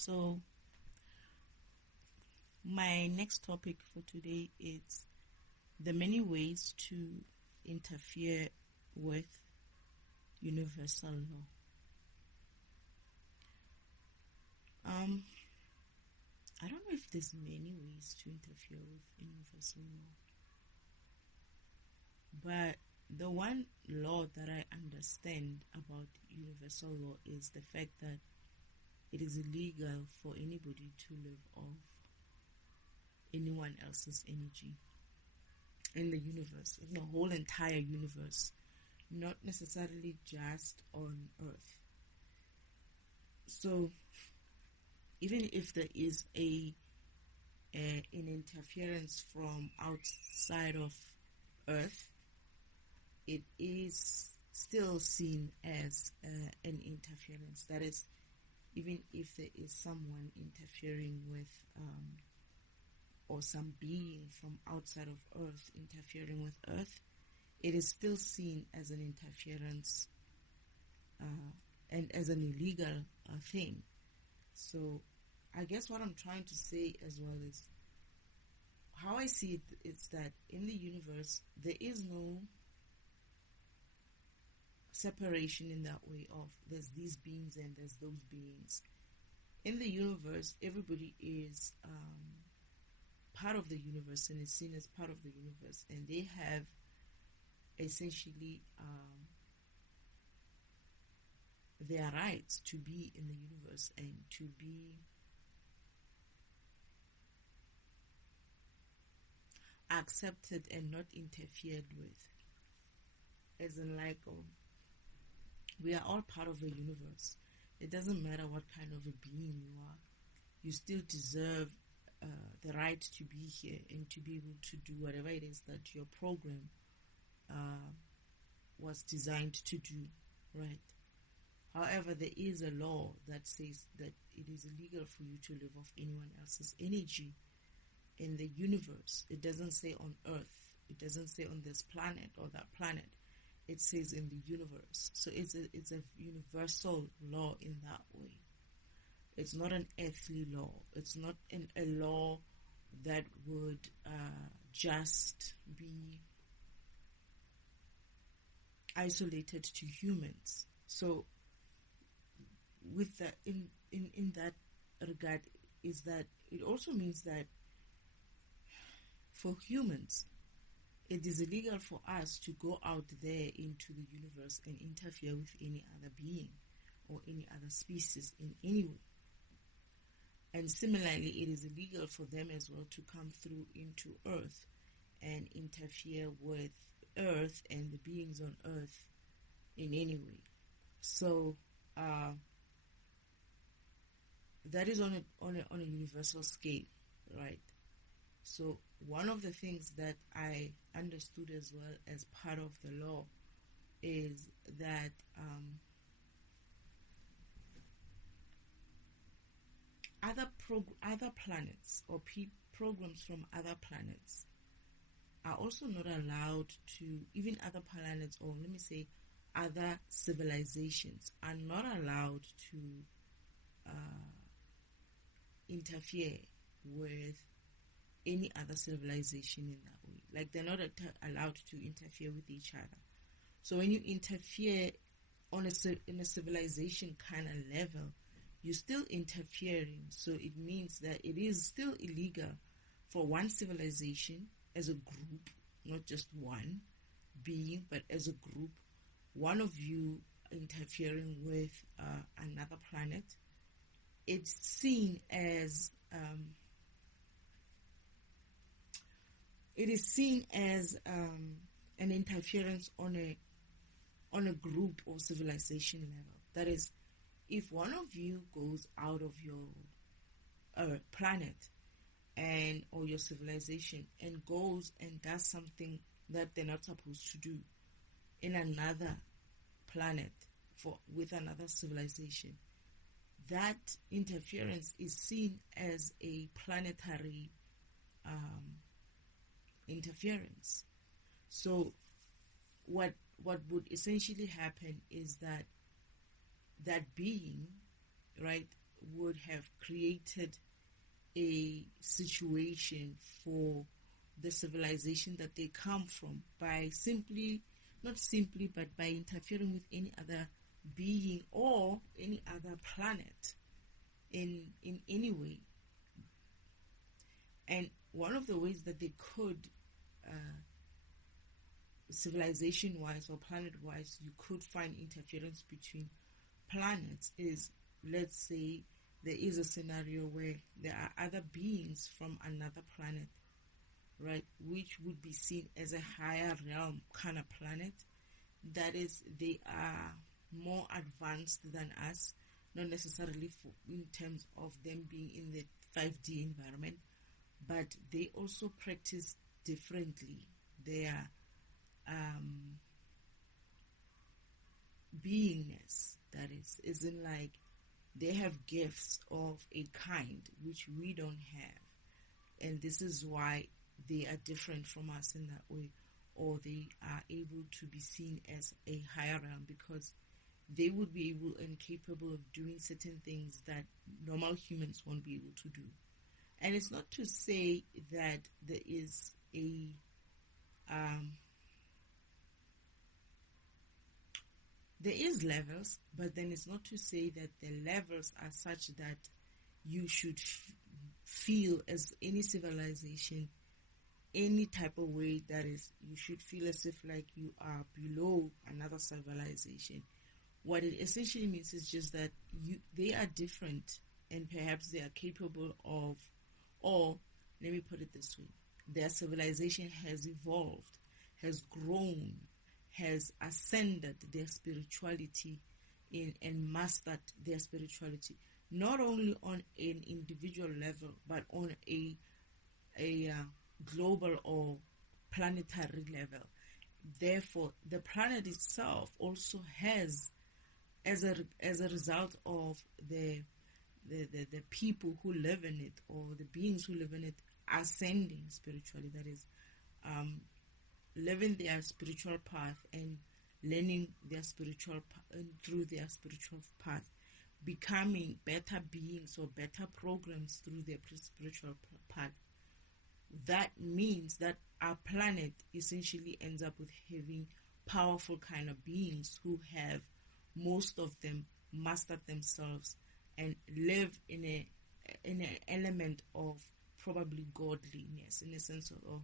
So my next topic for today is the many ways to interfere with universal law. I don't know if there's many ways to interfere with universal law, but the one law that I understand about universal law is the fact that it is illegal for anybody to live off anyone else's energy in the universe, in the whole entire universe, not necessarily just on Earth. So even if there is an interference from outside of Earth, it is still seen as an interference. That is, even if there is someone interfering with or some being from outside of Earth interfering with Earth, it is still seen as an interference and as an illegal thing. So I guess what I'm trying to say as well is, how I see it is that in the universe there is no separation in that way of there's these beings and there's those beings. In the universe, everybody is part of the universe and is seen as part of the universe, and they have essentially their rights to be in the universe and to be accepted and not interfered with. As in, like, we are all part of the universe. It doesn't matter what kind of a being you are. You still deserve the right to be here and to be able to do whatever it is that your program was designed to do, right? However, there is a law that says that it is illegal for you to live off anyone else's energy in the universe. It doesn't say on Earth. It doesn't say on this planet or that planet. It says in the universe. So it's a universal law in that way. It's not an earthly law. It's not a law that would just be isolated to humans. So with that, in that regard, is that it also means that for humans, it is illegal for us to go out there into the universe and interfere with any other being or any other species in any way. And similarly, it is illegal for them as well to come through into Earth and interfere with Earth and the beings on Earth in any way. So that is on a universal scale, right? So one of the things that I understood as well as part of the law is that other planets or programs from other planets are also not allowed to, even other planets, or let me say other civilizations are not allowed to interfere with any other civilization in that way. Like, they're not allowed to interfere with each other. So when you interfere in a civilization kind of level, you're still interfering. So it means that it is still illegal for one civilization as a group, not just one being, but as a group, one of you interfering with another planet. It's seen as an interference on a group or civilization level. That is, if one of you goes out of your planet or your civilization and goes and does something that they're not supposed to do in another planet with another civilization, that interference is seen as a planetary interference. So what would essentially happen is that being, right, would have created a situation for the civilization that they come from by simply, not simply, but by interfering with any other being or any other planet in any way. And one of the ways that they could, civilization-wise or planet-wise, you could find interference between planets is, let's say, there is a scenario where there are other beings from another planet, right, which would be seen as a higher realm kind of planet. That is, they are more advanced than us, not necessarily in terms of them being in the 5D environment, but they also practice differently their beingness. That is, isn't like they have gifts of a kind which we don't have, and this is why they are different from us in that way, or they are able to be seen as a higher realm because they would be able and capable of doing certain things that normal humans won't be able to do. And it's not to say that there is a there is levels, but then it's not to say that the levels are such that you should feel as any civilization any type of way, that is, you should feel as if like you are below another civilization. What it essentially means is just that they are different, and perhaps they are capable of, or let me put it this way, their civilization has evolved, has grown, has ascended their spirituality and mastered their spirituality, not only on an individual level, but on a global or planetary level. Therefore, the planet itself also has, as a result of the people who live in it, or the beings who live in it, ascending spiritually, that is, living their spiritual path and learning their spiritual through their spiritual path, becoming better beings or better programs through their spiritual path. That means that our planet essentially ends up with having powerful kind of beings who have, most of them, mastered themselves and live in an element of probably godliness, in a sense of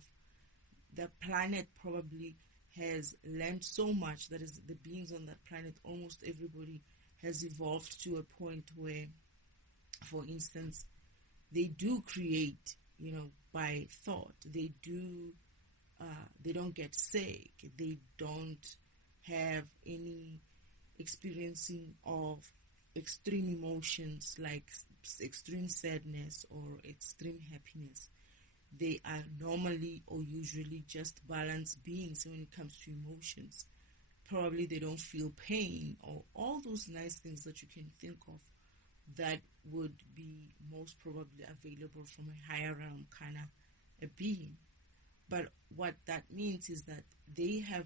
the planet probably has learned so much, that is, the beings on that planet, almost everybody has evolved to a point where, for instance, they do create, by thought. They don't get sick. They don't have any experiencing of extreme emotions like extreme sadness or extreme happiness. They are normally or usually just balanced beings when it comes to emotions. Probably they don't feel pain or all those nice things that you can think of that would be most probably available from a higher realm kind of a being. But what that means is that they have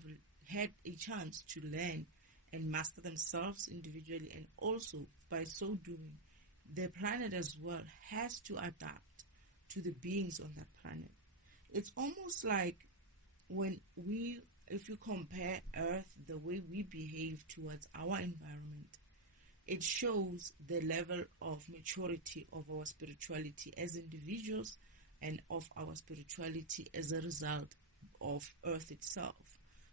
had a chance to learn and master themselves individually, and also by so doing, the planet as well has to adapt to the beings on that planet. It's almost like if you compare Earth, the way we behave towards our environment, it shows the level of maturity of our spirituality as individuals and of our spirituality as a result of Earth itself.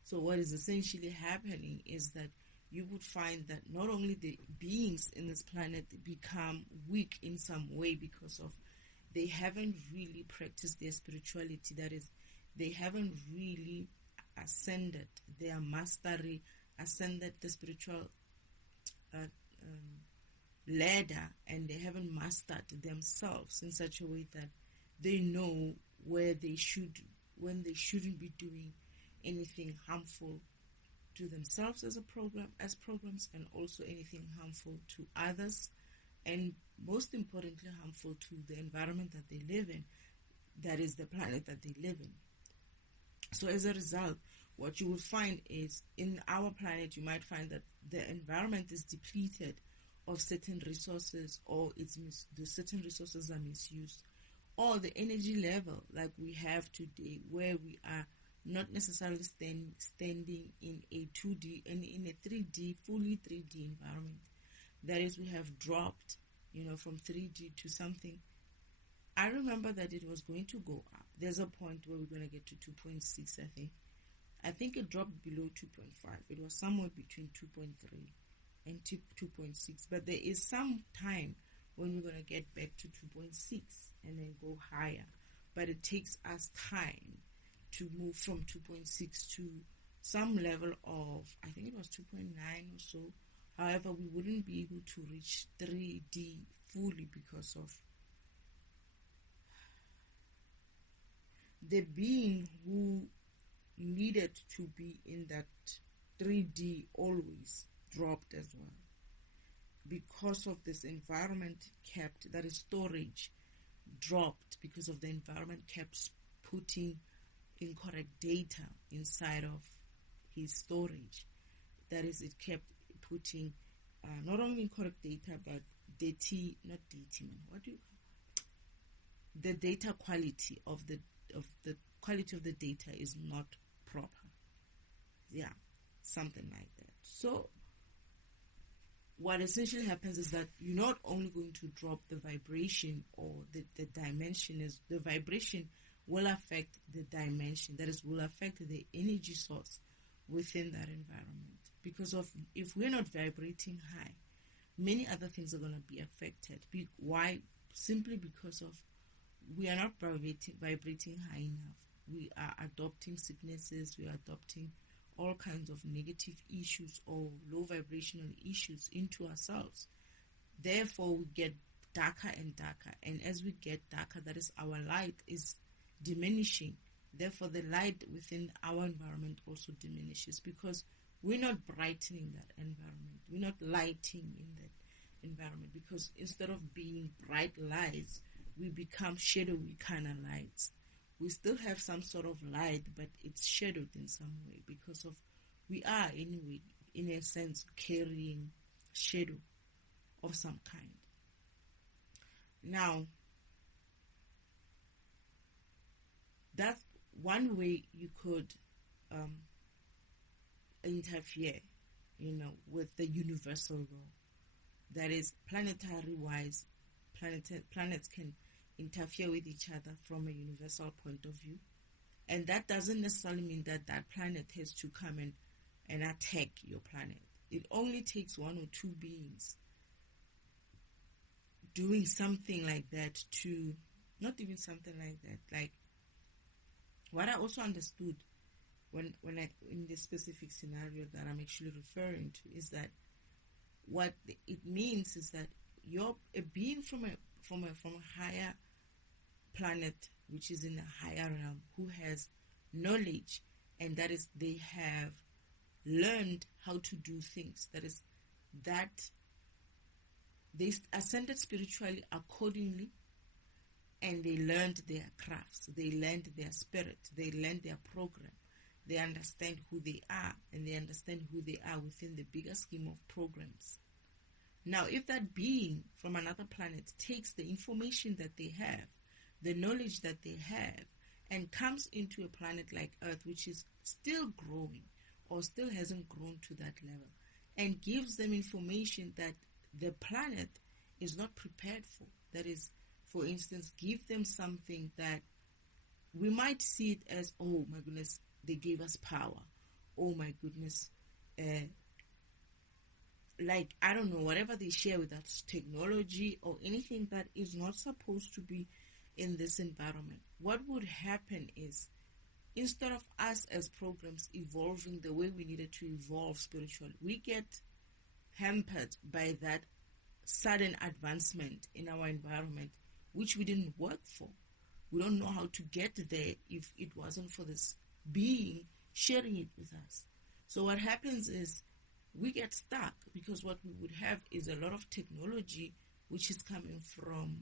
So what is essentially happening is that you would find that not only the beings in this planet become weak in some way because of they haven't really practiced their spirituality, that is, they haven't really ascended their mastery, ascended the spiritual ladder, and they haven't mastered themselves in such a way that they know when they shouldn't be doing anything harmful to themselves as programs, and also anything harmful to others, and most importantly harmful to the environment that they live in, that is the planet that they live in. So as a result, what you will find is in our planet, you might find that the environment is depleted of certain resources, or the certain resources are misused, or the energy level like we have today, where we are not necessarily standing in a 2D and in a 3D, fully 3D environment. That is, we have dropped, from 3D to something. I remember that it was going to go up. There's a point where we're going to get to 2.6, I think. I think it dropped below 2.5. It was somewhere between 2.3 and 2.6. But there is some time when we're going to get back to 2.6 and then go higher. But it takes us time to move from 2.6 to some level of, I think it was 2.9 or so. However, we wouldn't be able to reach 3D fully because of the being who needed to be in that 3D always dropped as well. Because of this environment kept, that is storage, dropped because of the environment kept putting incorrect data inside of his storage. That is, it kept putting not only incorrect data, but the data quality of the quality of the data is not proper. Yeah, something like that. So what essentially happens is that you're not only going to drop the vibration or the dimension, is the vibration will affect the dimension, that is, will affect the energy source within that environment. Because of, if we're not vibrating high, many other things are going to be affected. Why? Simply because of we are not vibrating high enough. We are adopting sicknesses, we are adopting all kinds of negative issues or low vibrational issues into ourselves. Therefore, we get darker and darker. And as we get darker, that is, our light is diminishing. Therefore, the light within our environment also diminishes because we're not brightening that environment. We're not lighting in that environment because instead of being bright lights, we become shadowy kind of lights. We still have some sort of light, but it's shadowed in some way because of we are anyway, in a sense, carrying shadow of some kind. Now, that's one way you could interfere, with the universal law. That is, planetary-wise, planets can interfere with each other from a universal point of view. And that doesn't necessarily mean that that planet has to come and attack your planet. It only takes one or two beings doing something like that to, not even something like that, like what I also understood when I, in this specific scenario that I'm actually referring to, is that what it means is that you're a being from a higher planet, which is in a higher realm, who has knowledge, and that is, they have learned how to do things. That is, that they ascended spiritually accordingly, and they learned their crafts, they learned their spirit, they learned their program. They understand who they are, and they understand who they are within the bigger scheme of programs. Now, if that being from another planet takes the information that they have, the knowledge that they have, and comes into a planet like Earth, which is still growing or still hasn't grown to that level, and gives them information that the planet is not prepared for, that is, for instance, give them something that we might see it as, oh my goodness, they gave us power. Oh my goodness. Like, I don't know, whatever they share with us, technology or anything that is not supposed to be in this environment. What would happen is, instead of us as programs evolving the way we needed to evolve spiritually, we get hampered by that sudden advancement in our environment, which we didn't work for. We don't know how to get there if it wasn't for this being sharing it with us. So what happens is we get stuck, because what we would have is a lot of technology which is coming from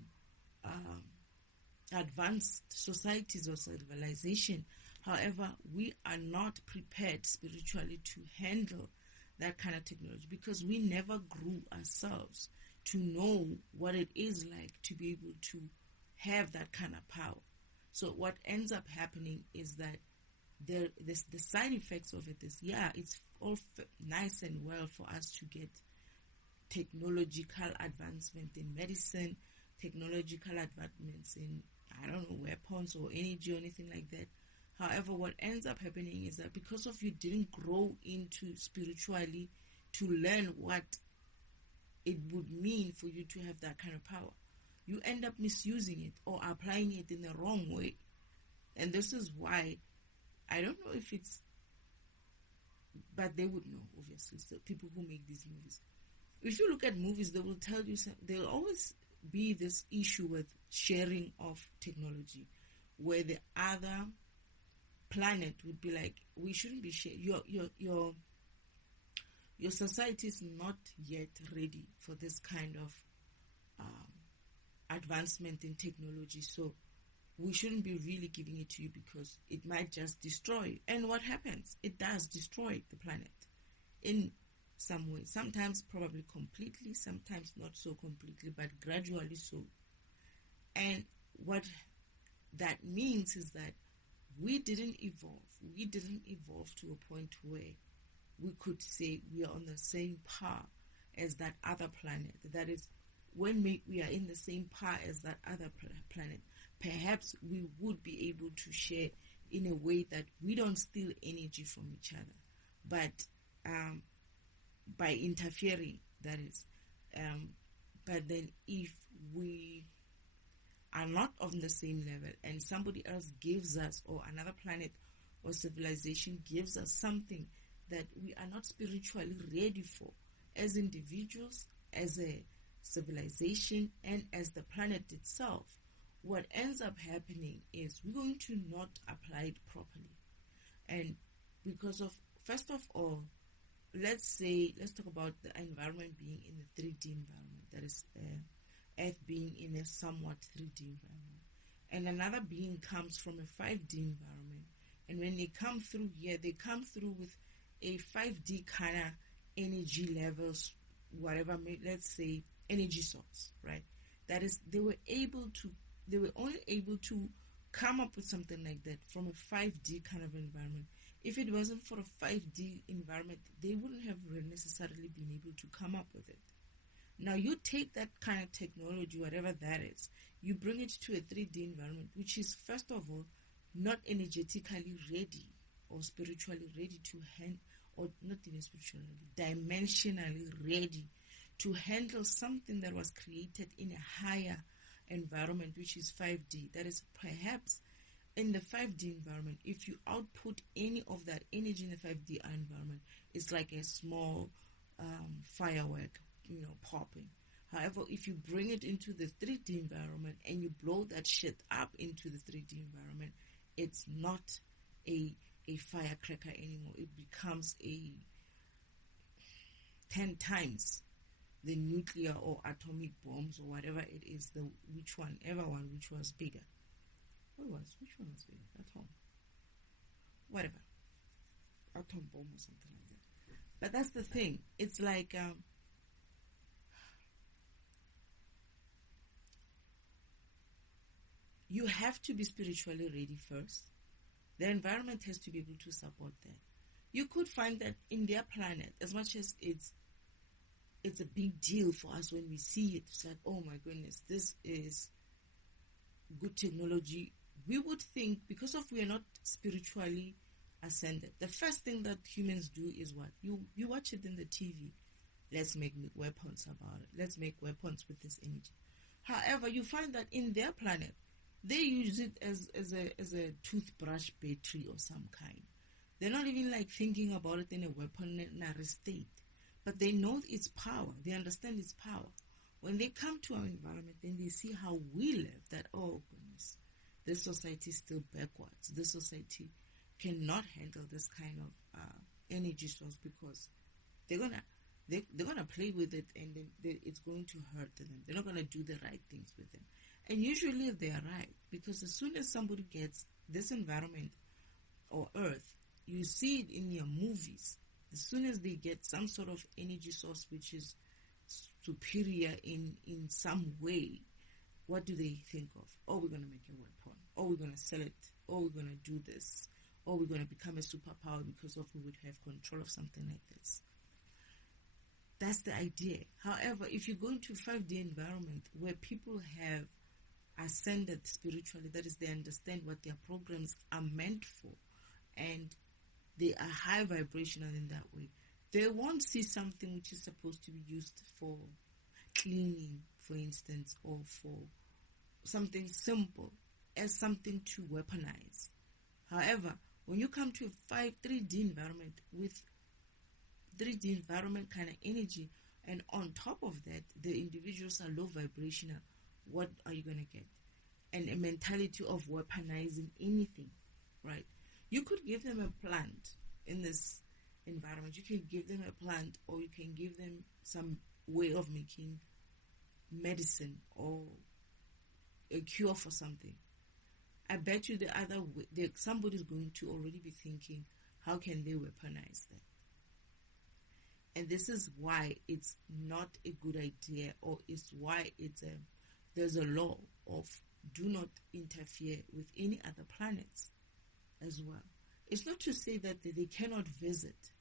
advanced societies or civilization. However, we are not prepared spiritually to handle that kind of technology because we never grew ourselves. to know what it is like to be able to have that kind of power. So what ends up happening is that the side effects of it is, yeah, it's all nice and well for us to get technological advancement in medicine, technological advancements in, I don't know, weapons or energy or anything like that. However, what ends up happening is that because of you didn't grow into spiritually to learn what it would mean for you to have that kind of power, you end up misusing it or applying it in the wrong way. And this is why, I don't know if it's, but they would know, obviously, so people who make these movies. If you look at movies, they will tell you, there'll always be this issue with sharing of technology, where the other planet would be like, we shouldn't be sharing. Your society is not yet ready for this kind of advancement in technology, so we shouldn't be really giving it to you because it might just destroy you. And what happens? It does destroy the planet in some way. Sometimes probably completely, sometimes not so completely, but gradually so. And what that means is that we didn't evolve. We didn't evolve to a point where we could say we are on the same par as that other planet. That is, when we are in the same par as that other planet, perhaps we would be able to share in a way that we don't steal energy from each other, but by interfering, that is. But then if we are not on the same level and somebody else gives us, or another planet or civilization gives us something that we are not spiritually ready for, as individuals, as a civilization, and as the planet itself, what ends up happening is we're going to not apply it properly. And because of, first of all, let's talk about the environment being in a 3D environment, that is Earth being in a somewhat 3D environment. And another being comes from a 5D environment. And when they come through here, they come through with a 5D kind of energy levels, whatever, let's say energy source, right? That is, they were only able to come up with something like that from a 5D kind of environment. If it wasn't for a 5D environment, they wouldn't have necessarily been able to come up with it. Now you take that kind of technology, whatever that is, you bring it to a 3D environment, which is, first of all, not energetically ready or spiritually ready to handle, or not even spiritually, dimensionally ready to handle something that was created in a higher environment, which is 5D. That is, perhaps in the 5D environment, if you output any of that energy in the 5D environment, it's like a small firework, popping. However, if you bring it into the 3D environment and you blow that shit up into the 3D environment, it's not a firecracker anymore. It becomes a 10 times the nuclear or atomic bombs or whatever it is, which one was bigger. Which one was bigger? Atom. Whatever. Atom bomb or something like that. But that's the thing. It's like you have to be spiritually ready first. The environment has to be able to support that. You could find that in their planet, as much as it's a big deal for us when we see it, it's like, oh my goodness, this is good technology. We would think, because of we are not spiritually ascended, the first thing that humans do is what? You watch it in the TV. Let's make weapons about it. Let's make weapons with this energy. However, you find that in their planet, they use it as a toothbrush battery or some kind. They're not even like thinking about it in a weaponary state. But they know its power. They understand its power. When they come to our environment, then they see how we live, that, oh goodness, this society is still backwards. This society cannot handle this kind of energy source, because they're gonna play with it, and then it's going to hurt them. They're not gonna do the right things with them. And usually they are right, because as soon as somebody gets this environment or earth, you see it in your movies. As soon as they get some sort of energy source which is superior in some way, what do they think of? Oh, we're going to make a weapon. Oh, we're going to sell it. Oh, we're going to do this. Oh, we're going to become a superpower because of we would have control of something like this. That's the idea. However, if you go into a 5D environment where people have ascended spiritually, that is, they understand what their programs are meant for, and they are high vibrational in that way, they won't see something which is supposed to be used for cleaning, for instance, or for something simple as something to weaponize. However, when you come to a 3D environment with 3D environment kind of energy, and on top of that, the individuals are low vibrational, what are you going to get? And a mentality of weaponizing anything, right? You could give them a plant in this environment. You can give them a plant, or you can give them some way of making medicine or a cure for something. I bet you the other way, somebody's going to already be thinking, how can they weaponize that? And this is why it's not a good idea, or it's why there's a law of do not interfere with any other planets as well. It's not to say that they cannot visit.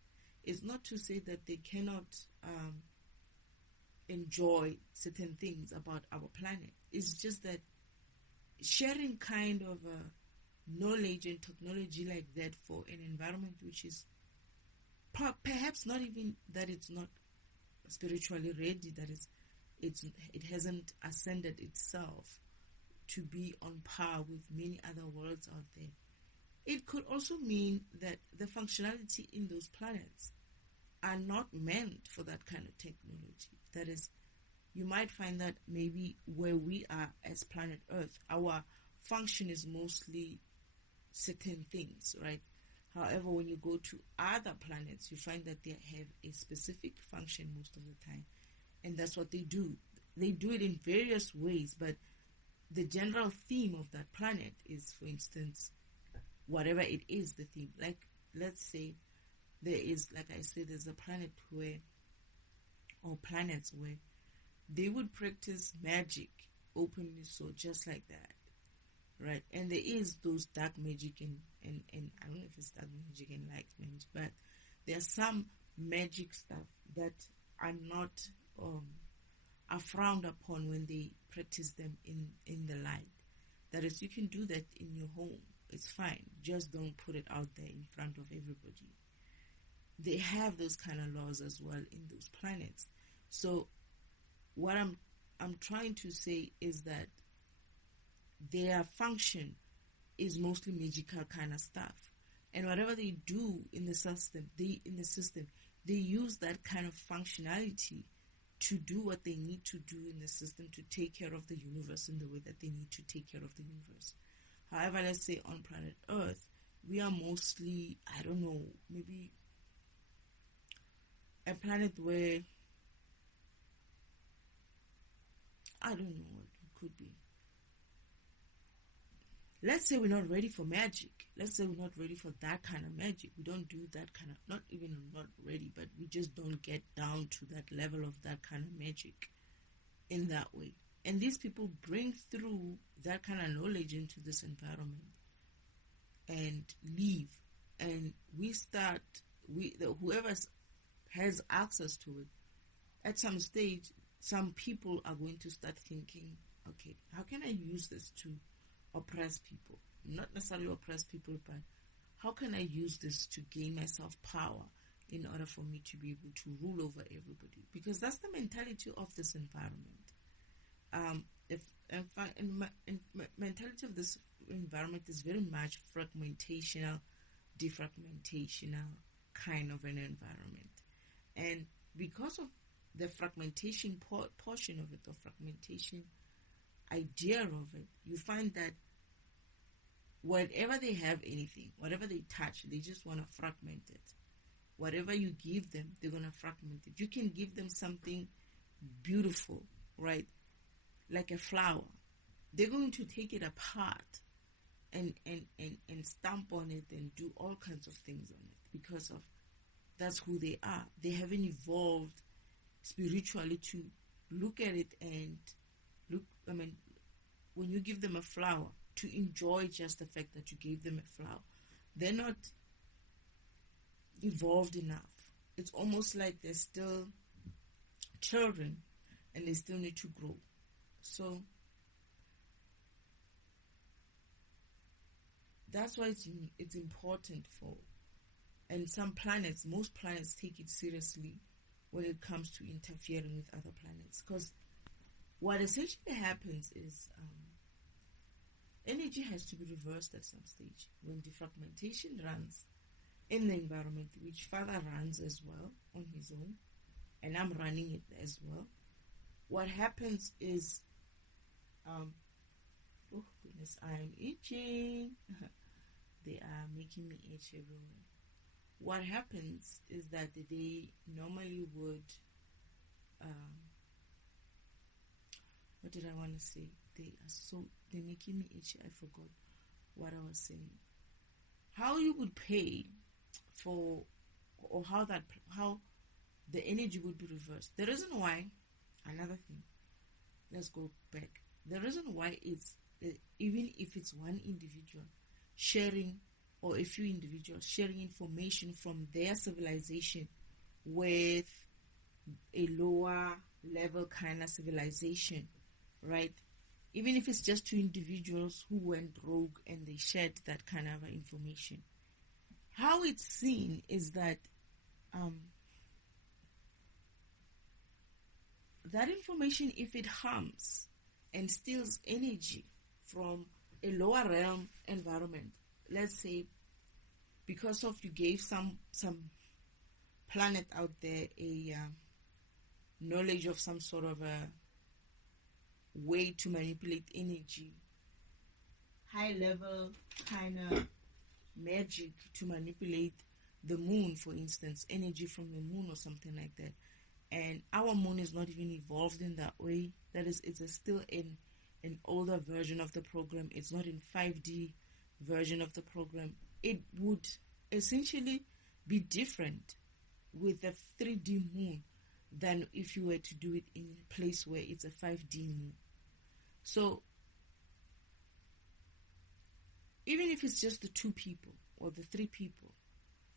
It's not to say that they cannot enjoy certain things about our planet. It's just that sharing kind of knowledge and technology like that for an environment which is perhaps not even that it's not spiritually ready, that it hasn't ascended itself to be on par with many other worlds out there. It could also mean that the functionality in those planets are not meant for that kind of technology. That is, you might find that maybe where we are as planet Earth, our function is mostly certain things, right? However, when you go to other planets, you find that they have a specific function most of the time. And that's what they do. They do it in various ways, but the general theme of that planet is, for instance, whatever it is, the theme. Like, let's say there is, like I said, there's a planet where, or planets where they would practice magic openly, so just like that. Right, and there is those dark magic and I don't know if it's dark magic and light magic, but there's some magic stuff that are not are frowned upon when they practice them in the light. That is, you can do that in your home. It's fine. Just don't put it out there in front of everybody. They have those kind of laws as well in those planets. So what I'm trying to say is that their function is mostly magical kind of stuff, and whatever they do in the system, they use that kind of functionality to do what they need to do in the system to take care of the universe in the way that they need to take care of the universe. However, let's say on planet Earth, we are mostly, I don't know, maybe a planet where, I don't know what it could be. Let's say we're not ready for magic. Let's say we're not ready for that kind of magic. We don't do that kind of, not even not ready, but we just don't get down to that level of that kind of magic in that way. And these people bring through that kind of knowledge into this environment and leave. And whoever has access to it, at some stage, some people are going to start thinking, okay, how can I use this to oppress people? Not necessarily oppress people, but how can I use this to gain myself power in order for me to be able to rule over everybody? Because that's the mentality of this environment. Mentality of this environment is very much fragmentational, defragmentational kind of an environment. And because of the fragmentation portion of it, the fragmentation idea of it, you find that whenever they have anything, whatever they touch, they just want to fragment it. Whatever you give them, they're going to fragment it. You can give them something beautiful, right? Like a flower. They're going to take it apart and stamp on it and do all kinds of things on it because of that's who they are. They haven't evolved spiritually to look at it and when you give them a flower, to enjoy just the fact that you gave them a flower. They're not evolved enough. It's almost like they're still children and they still need to grow. So that's why it's important for, and most planets take it seriously when it comes to interfering with other planets. Because what essentially happens is energy has to be reversed at some stage. When defragmentation runs in the environment, which Father runs as well on his own, and I'm running it as well, what happens is, oh goodness, I'm itching. They are making me itch everywhere. What happens is that they normally would, what did I want to say? They're making me itchy. I forgot what I was saying. How you would pay for, or how the energy would be reversed. The reason why, another thing, let's go back. The reason why it's, even if it's one individual sharing, or a few individuals sharing information from their civilization with a lower level kind of civilization, right? Even if it's just two individuals who went rogue and they shared that kind of information. How it's seen is that that information, if it harms and steals energy from a lower realm environment, let's say because of you gave some planet out there a knowledge of some sort of a way to manipulate energy, high level kind of magic to manipulate the moon, for instance, energy from the moon or something like that. And our moon is not even evolved in that way. That is, it's still in an older version of the program. It's not in 5D version of the program. It would essentially be different with a 3D moon than if you were to do it in a place where it's a 5D moon. So even if it's just the two people or the three people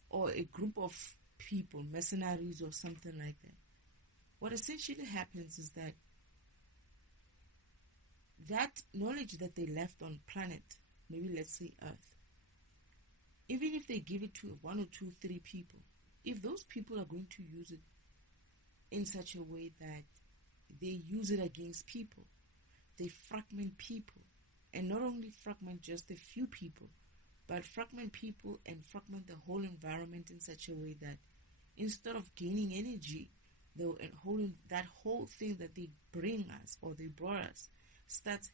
or a group of people, mercenaries or something like that, what essentially happens is that that knowledge that they left on planet, maybe let's say Earth, even if they give it to one or two, three people, if those people are going to use it in such a way that they use it against people, they fragment people, and not only fragment just a few people, but fragment people and fragment the whole environment in such a way that instead of gaining energy, that whole thing that they bring us or they brought us starts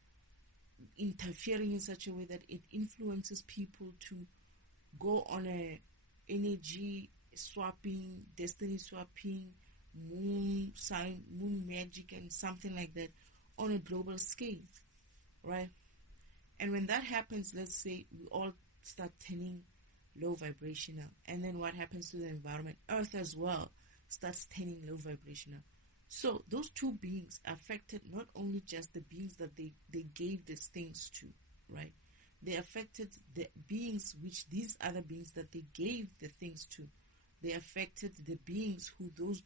interfering in such a way that it influences people to go on a energy swapping, destiny swapping, moon magic and something like that on a global scale, right? And when that happens, let's say we all start turning low vibrational, and then what happens to the environment? Earth as well starts turning low vibrational. So those two beings affected not only just the beings that they gave these things to, right? They affected the beings which these other beings that they gave the things to. They affected the beings who those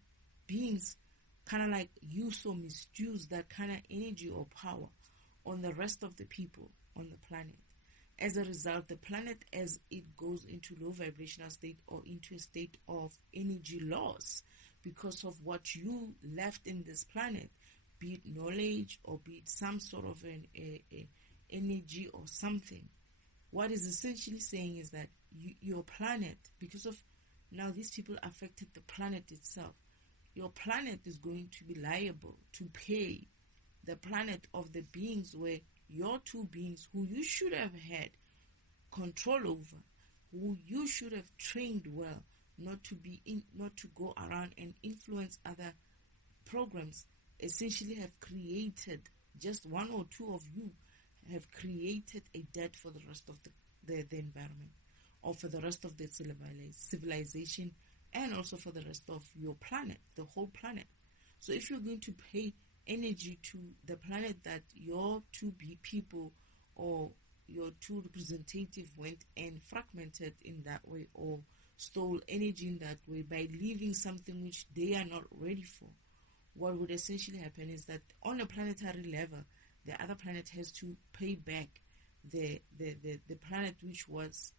beings kind of like use or misuse that kind of energy or power on the rest of the people on the planet. As a result, the planet, as it goes into low vibrational state or into a state of energy loss because of what you left in this planet, be it knowledge or be it some sort of an energy or something, what is essentially saying is that your planet, because of now these people affected the planet itself, your planet is going to be liable to pay the planet of the beings where your two beings who you should have had control over, who you should have trained well not to go around and influence other programs, essentially have created, just one or two of you have created a debt for the rest of the environment, or for the rest of the civilization, and also for the rest of your planet, the whole planet. So if you're going to pay energy to the planet that your two people or your two representative went and fragmented in that way or stole energy in that way by leaving something which they are not ready for. What would essentially happen is that on a planetary level, the other planet has to pay back the planet which was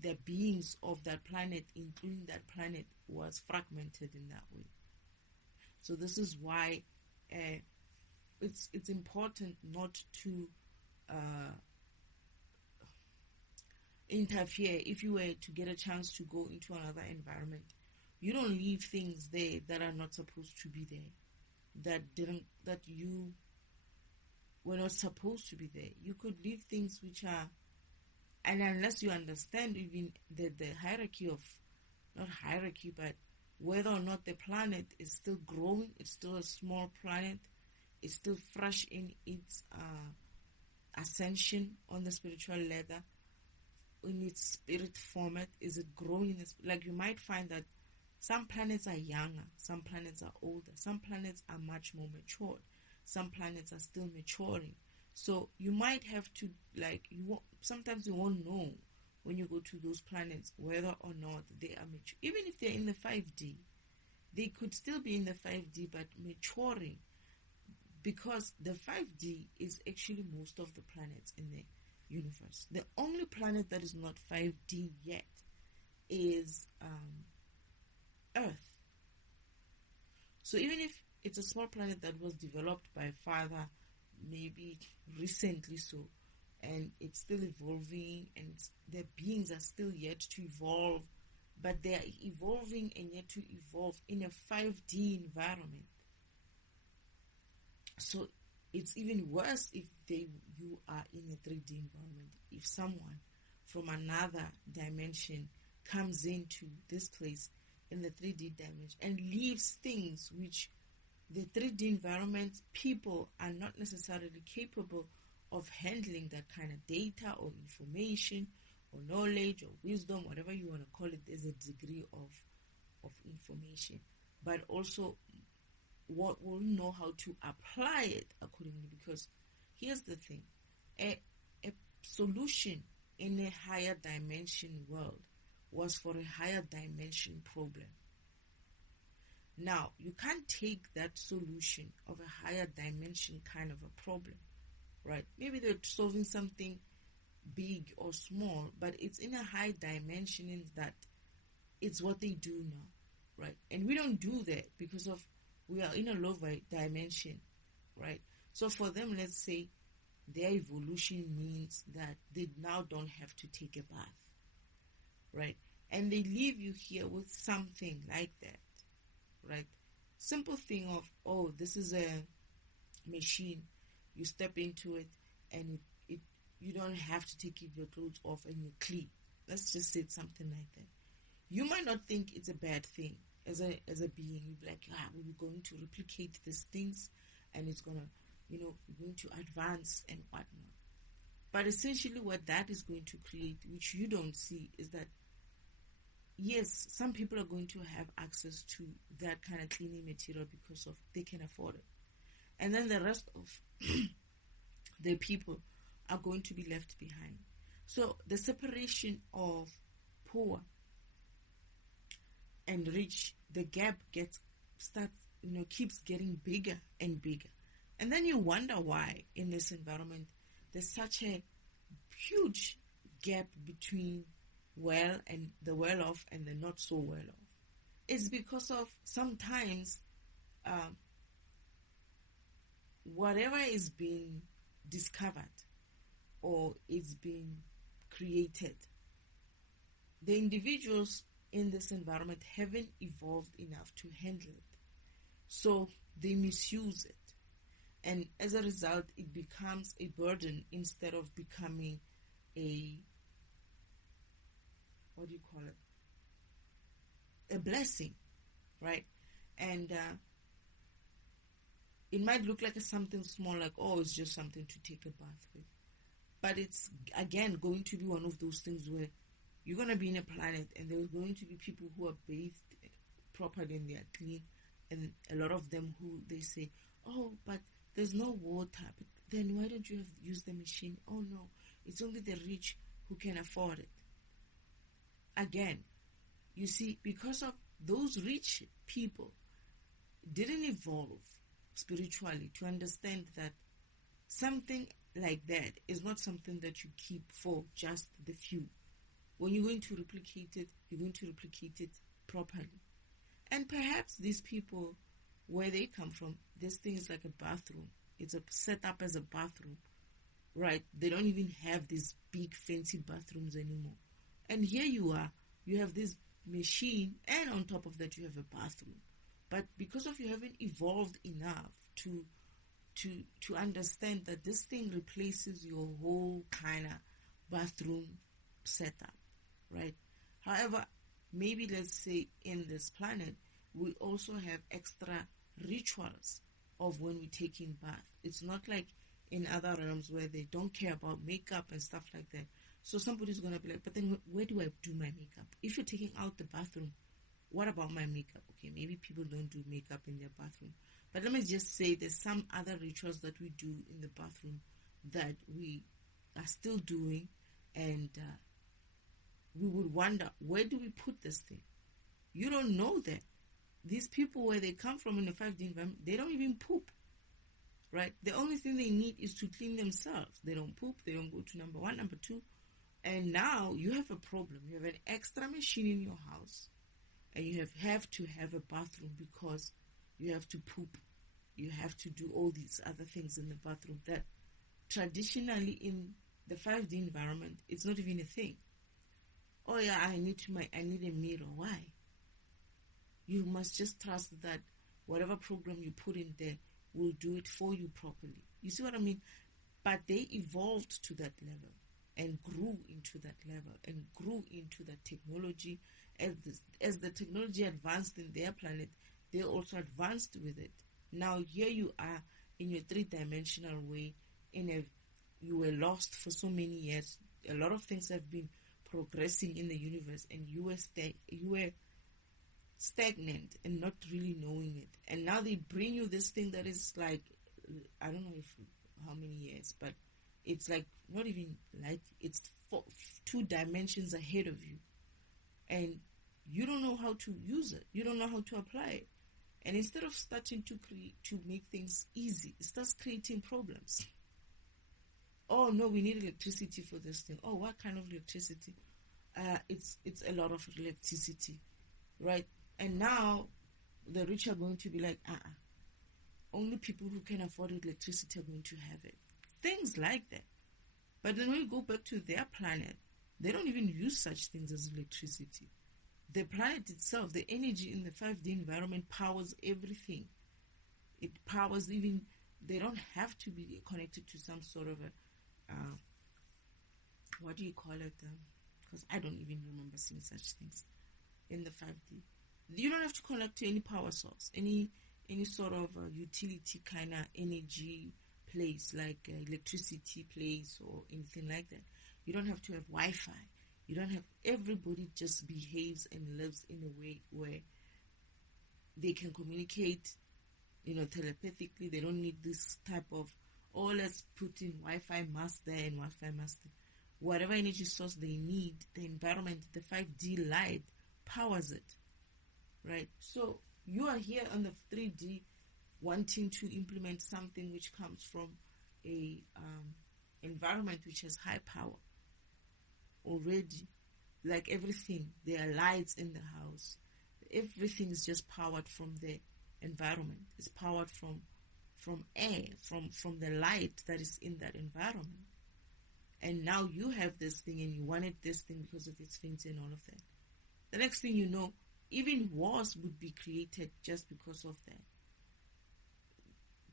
the beings of that planet, including that planet, was fragmented in that way. So this is why it's important not to interfere. If you were to get a chance to go into another environment, you don't leave things there that are not supposed to be there, that you were not supposed to be there. You could leave things which are, and unless you understand even the hierarchy of, not hierarchy, but whether or not the planet is still growing, it's still a small planet, it's still fresh in its ascension on the spiritual ladder, in its spirit format. Is it growing? Like you might find that some planets are younger, some planets are older, some planets are much more matured, some planets are still maturing. So you might have to, sometimes you won't know when you go to those planets whether or not they are mature. Even if they're in the 5D, they could still be in the 5D but maturing, because the 5D is actually most of the planets in the universe. The only planet that is not 5D yet is Earth. So even if it's a small planet that was developed by Father maybe recently, so, and it's still evolving, and the beings are still yet to evolve, but they are evolving and yet to evolve in a 5D environment. So it's even worse if you are in a 3D environment. If someone from another dimension comes into this place in the 3D dimension and leaves things which the 3D environment people are not necessarily capable of handling, that kind of data or information or knowledge or wisdom, whatever you want to call it. There's a degree of information, but also what will know how to apply it accordingly. Because here's the thing, a solution in a higher dimension world was for a higher dimension problem. Now, you can't take that solution of a higher dimension kind of a problem, right? Maybe they're solving something big or small, but it's in a high dimension in that it's what they do now, right? And we don't do that because of we are in a low dimension, right? So for them, let's say their evolution means that they now don't have to take a bath, right? And they leave you here with something like that, right? Simple thing of, oh, this is a machine. You step into it and you don't have to take your clothes off and you're clean. Let's just say something like that. You might not think it's a bad thing as a being. You'll be like, we're going to replicate these things and it's going to, we're going to advance and whatnot. But essentially what that is going to create, which you don't see, is that yes, some people are going to have access to that kind of cleaning material because of they can afford it. And then the rest of the people are going to be left behind. So the separation of poor and rich, the gap keeps getting bigger and bigger. And then you wonder why in this environment there's such a huge gap between the well-off and the not so well-off. It's because of sometimes whatever is being discovered or it's being created, the individuals in this environment haven't evolved enough to handle it. So they misuse it. And as a result, it becomes a burden instead of becoming a blessing, right? And it might look like something small, like, oh, it's just something to take a bath with. But it's, again, going to be one of those things where you're going to be in a planet and there's going to be people who are bathed properly and they are clean. And a lot of them who they say, Oh, but there's no water. But then why don't you use the machine? Oh no, it's only the rich who can afford it. Again, you see, because of those rich people didn't evolve spiritually to understand that something like that is not something that you keep for just the few. When you're going to replicate it, you're going to replicate it properly. And perhaps these people, where they come from, this thing is like a bathroom. It's set up as a bathroom, right? They don't even have these big fancy bathrooms anymore. And here you are, you have this machine, and on top of that you have a bathroom. But because of you haven't evolved enough to understand that this thing replaces your whole kind of bathroom setup, right? However, maybe let's say in this planet, we also have extra rituals of when we take in bath. It's not like in other realms where they don't care about makeup and stuff like that. So somebody's going to be like, but then where do I do my makeup? If you're taking out the bathroom, what about my makeup? Okay, maybe people don't do makeup in their bathroom. But let me just say there's some other rituals that we do in the bathroom that we are still doing, and we would wonder, where do we put this thing? You don't know that. These people, where they come from in the 5D environment, they don't even poop, right? The only thing they need is to clean themselves. They don't poop. They don't go to number one, number two. And now you have a problem. You have an extra machine in your house, and you have to have a bathroom because you have to poop. You have to do all these other things in the bathroom that traditionally in the 5D environment, it's not even a thing. Oh yeah, I need a mirror. Why? You must just trust that whatever program you put in there will do it for you properly. You see what I mean? But they evolved to that level and grew into that level and grew into that technology. As the technology advanced in their planet, they also advanced with it. Now here you are in your three-dimensional way. You were lost for so many years. A lot of things have been progressing in the universe, and you were stagnant and not really knowing it. And now they bring you this thing that is like, I don't know how many years, but it's like not even like it's 2 dimensions ahead of you, and you don't know how to use it. You don't know how to apply it. And instead of starting to make things easy, it starts creating problems. Oh no, we need electricity for this thing. Oh, what kind of electricity? It's a lot of electricity, right? And now the rich are going to be like, only people who can afford electricity are going to have it. Things like that. But then when you go back to their planet, they don't even use such things as electricity. The planet itself, the energy in the 5D environment powers everything. It powers even, they don't have to be connected to some sort of a, what do you call it? Because I don't even remember seeing such things in the 5D. You don't have to connect to any power source, any sort of utility kind of energy place, like electricity place or anything like that. You don't have to have Wi-Fi. You don't have, everybody just behaves and lives in a way where they can communicate, telepathically. They don't need this type of, let's put in Wi-Fi mast there and Wi-Fi mast there. Whatever energy source they need, the environment, the 5D light powers it, right? So you are here on the 3D wanting to implement something which comes from a environment which has high power already. Like everything, there are lights in the house. Everything is just powered from the environment. It's powered from air, from the light that is in that environment. And now you have this thing and you wanted this thing because of its fancy and all of that. The next thing you know, even wars would be created just because of that.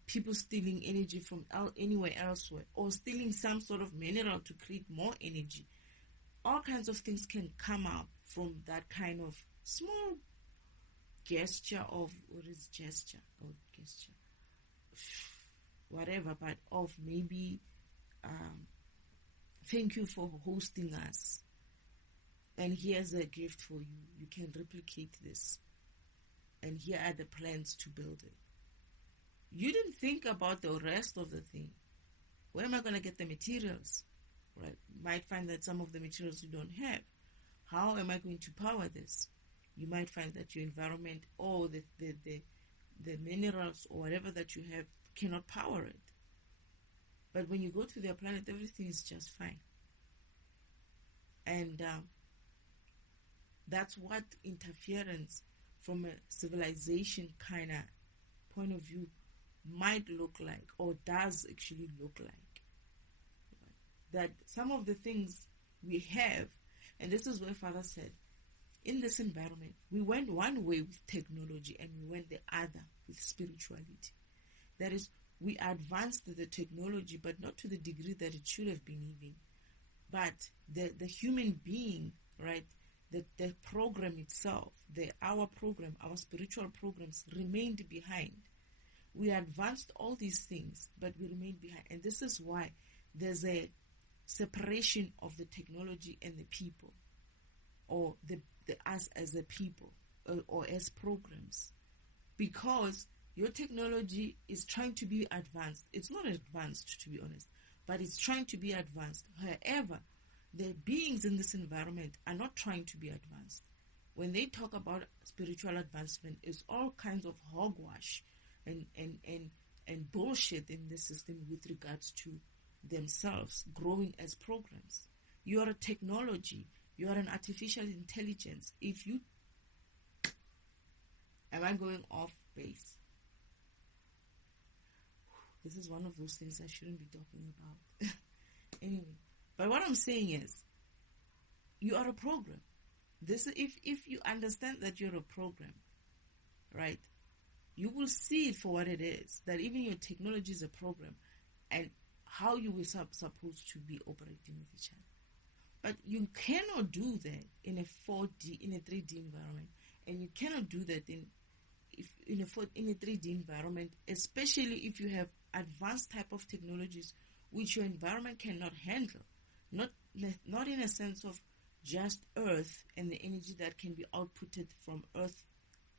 People stealing energy from anywhere elsewhere, or stealing some sort of mineral to create more energy. All kinds of things can come out from that kind of small gesture of, what is gesture? Or gesture? Whatever, but of maybe, thank you for hosting us. And here's a gift for you. You can replicate this. And here are the plans to build it. you didn't think about the rest of the thing. Where am I going to get the materials? Right? You might find that some of the materials you don't have. How am I going to power this? You might find that your environment or the minerals or whatever that you have cannot power it. But when you go to their planet, everything is just fine. And that's what interference from a civilization kind of point of view might look like, or does actually look like. That some of the things we have, and this is where Father said, in this environment, we went one way with technology and we went the other with spirituality. That is, we advanced the technology, but not to the degree that it should have been even. But the human being, right, the program itself, our program, our spiritual programs remained behind. We advanced all these things, but we remained behind. And this is why there's a separation of the technology and the people, or the us as a people, or as programs, because your technology is trying to be advanced. It's not advanced, to be honest, but it's trying to be advanced. However, the beings in this environment are not trying to be advanced. When they talk about spiritual advancement, it's all kinds of hogwash and bullshit in the system with regards to themselves growing as programs. You are a technology. You are an artificial intelligence. Am I going off base? This is one of those things I shouldn't be talking about. Anyway, but what I'm saying is, you are a program. If you understand that you're a program, right, you will see it for what it is. That even your technology is a program, and how you were supposed to be operating with each other. But you cannot do that in a 4D, in a 3D environment, and you cannot do that in a 3D environment, especially if you have advanced type of technologies which your environment cannot handle. Not in a sense of just Earth and the energy that can be outputted from Earth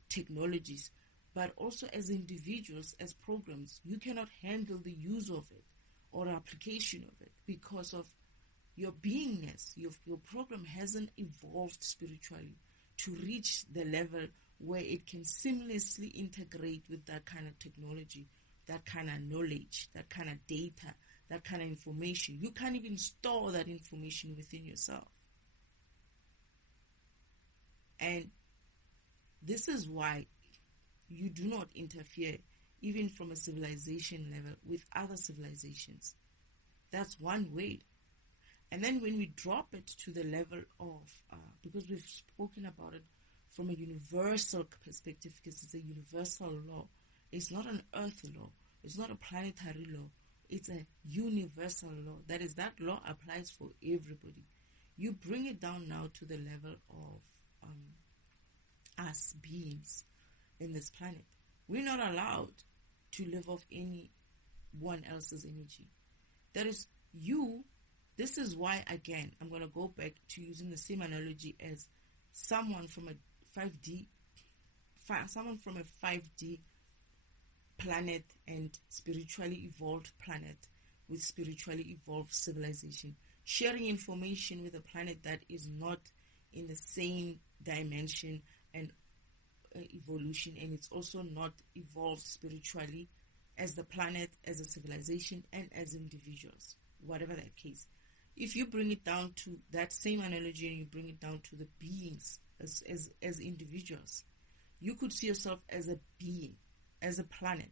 technologies, but also as individuals, as programs, you cannot handle the use of it or application of it because of your beingness. Your program hasn't evolved spiritually to reach the level where it can seamlessly integrate with that kind of technology, that kind of knowledge, that kind of data, that kind of information. You can't even store that information within yourself. And this is why you do not interfere, even from a civilization level, with other civilizations. That's one way. And then when we drop it to the level of, because we've spoken about it from a universal perspective, because it's a universal law. It's not an earth law. It's not a planetary law. It's a universal law. That is, that law applies for everybody. You bring it down now to the level of us beings in this planet. We're not allowed to live off anyone else's energy. That is, this is why, again, I'm going to go back to using the same analogy as someone from a 5D planet and spiritually evolved planet with spiritually evolved civilization, sharing information with a planet that is not in the same dimension and evolution, and it's also not evolved spiritually as the planet, as a civilization, and as individuals, whatever that case. If you bring it down to that same analogy and you bring it down to the beings as individuals, you could see yourself as a being, as a planet,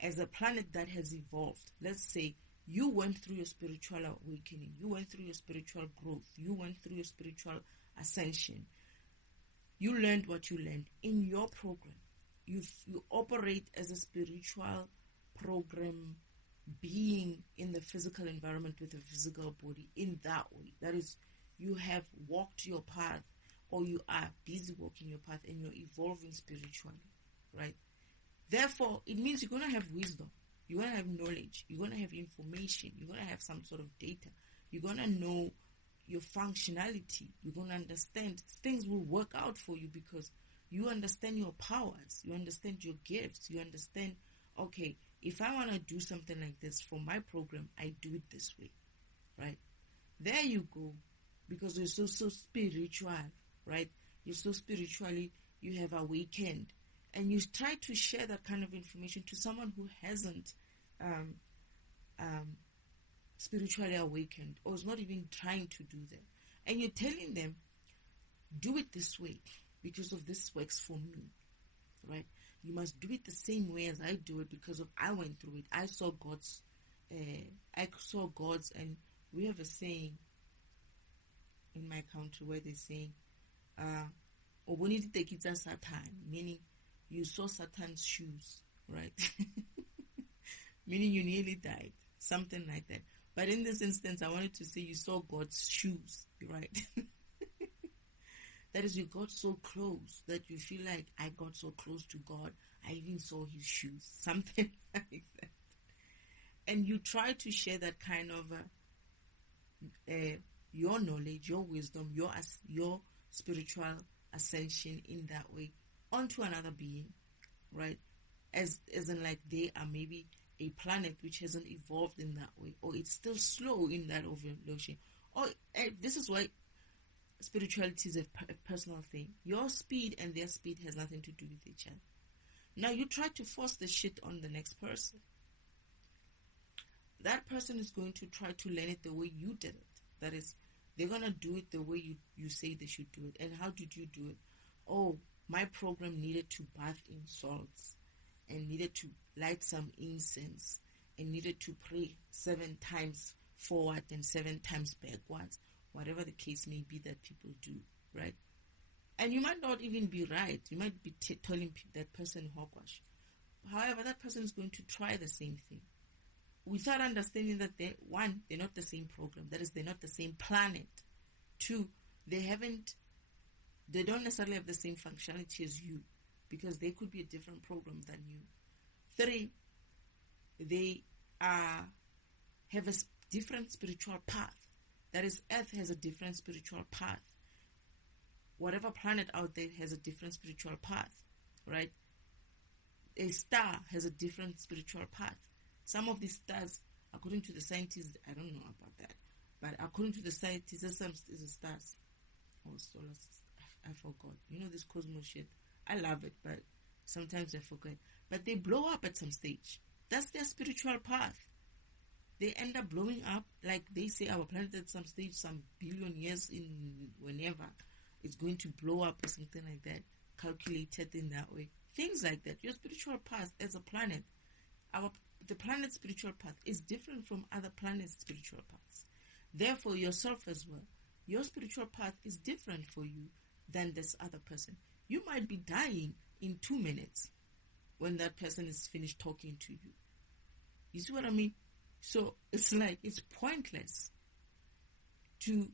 as a planet that has evolved. Let's say you went through your spiritual awakening, you went through your spiritual growth, you went through your spiritual ascension. You learned what you learned in your program. You operate as a spiritual program being in the physical environment with a physical body in that way. That is, you have walked your path, or you are busy walking your path, and you're evolving spiritually, right? Therefore, it means you're going to have wisdom. You're going to have knowledge. You're going to have information. You're going to have some sort of data. You're going to know your functionality. You're going to understand. Things will work out for you because you understand your powers. You understand your gifts. You understand, okay, if I want to do something like this for my program, I do it this way, right? There you go. Because you're so spiritual, right? You're so spiritually, you have awakened. And you try to share that kind of information to someone who hasn't spiritually awakened or is not even trying to do that. And you're telling them, do it this way because of this works for me, right? You must do it the same way as I do it because of I went through it. I saw God's, and we have a saying in my country where they say, Satan, meaning you saw Satan's shoes, right? Meaning you nearly died, something like that. But in this instance, I wanted to say you saw God's shoes, right? That is, you got so close that you feel like I got so close to God, I even saw his shoes, something like that. And you try to share that kind of your knowledge, your wisdom, your spiritual ascension in that way onto another being, right? As in like they are maybe a planet which hasn't evolved in that way, or it's still slow in that evolution. Or this is why spirituality is a personal thing. Your speed and their speed has nothing to do with each other. Now you try to force the shit on the next person. That person is going to try to learn it the way you did it. That is, they're going to do it the way you say they should do it. And how did you do it? Oh, my program needed to bath in salts and needed to light some incense and needed to pray 7 times forward and 7 times backwards, whatever the case may be that people do, right? And you might not even be right. You might be telling that person hogwash. However, that person is going to try the same thing without understanding that they're not the same program. That is, they're not the same planet. 2, they don't necessarily have the same functionality as you because they could be a different program than you. 3, they have a different spiritual path. That is, Earth has a different spiritual path. Whatever planet out there has a different spiritual path, right? A star has a different spiritual path. Some of these stars, according to the scientists, I don't know about that, but according to the scientists, some is a stars or solar system. I forgot. You know this cosmos shit. I love it, but sometimes I forget. But they blow up at some stage. That's their spiritual path. They end up blowing up, like they say our planet at some stage, some billion years in whenever, it's going to blow up or something like that, calculated in that way. Things like that. Your spiritual path as a planet, the planet's spiritual path is different from other planets' spiritual paths. Therefore, yourself as well, your spiritual path is different for you than this other person. You might be dying in 2 minutes when that person is finished talking to you. You see what I mean? So it's like, it's pointless to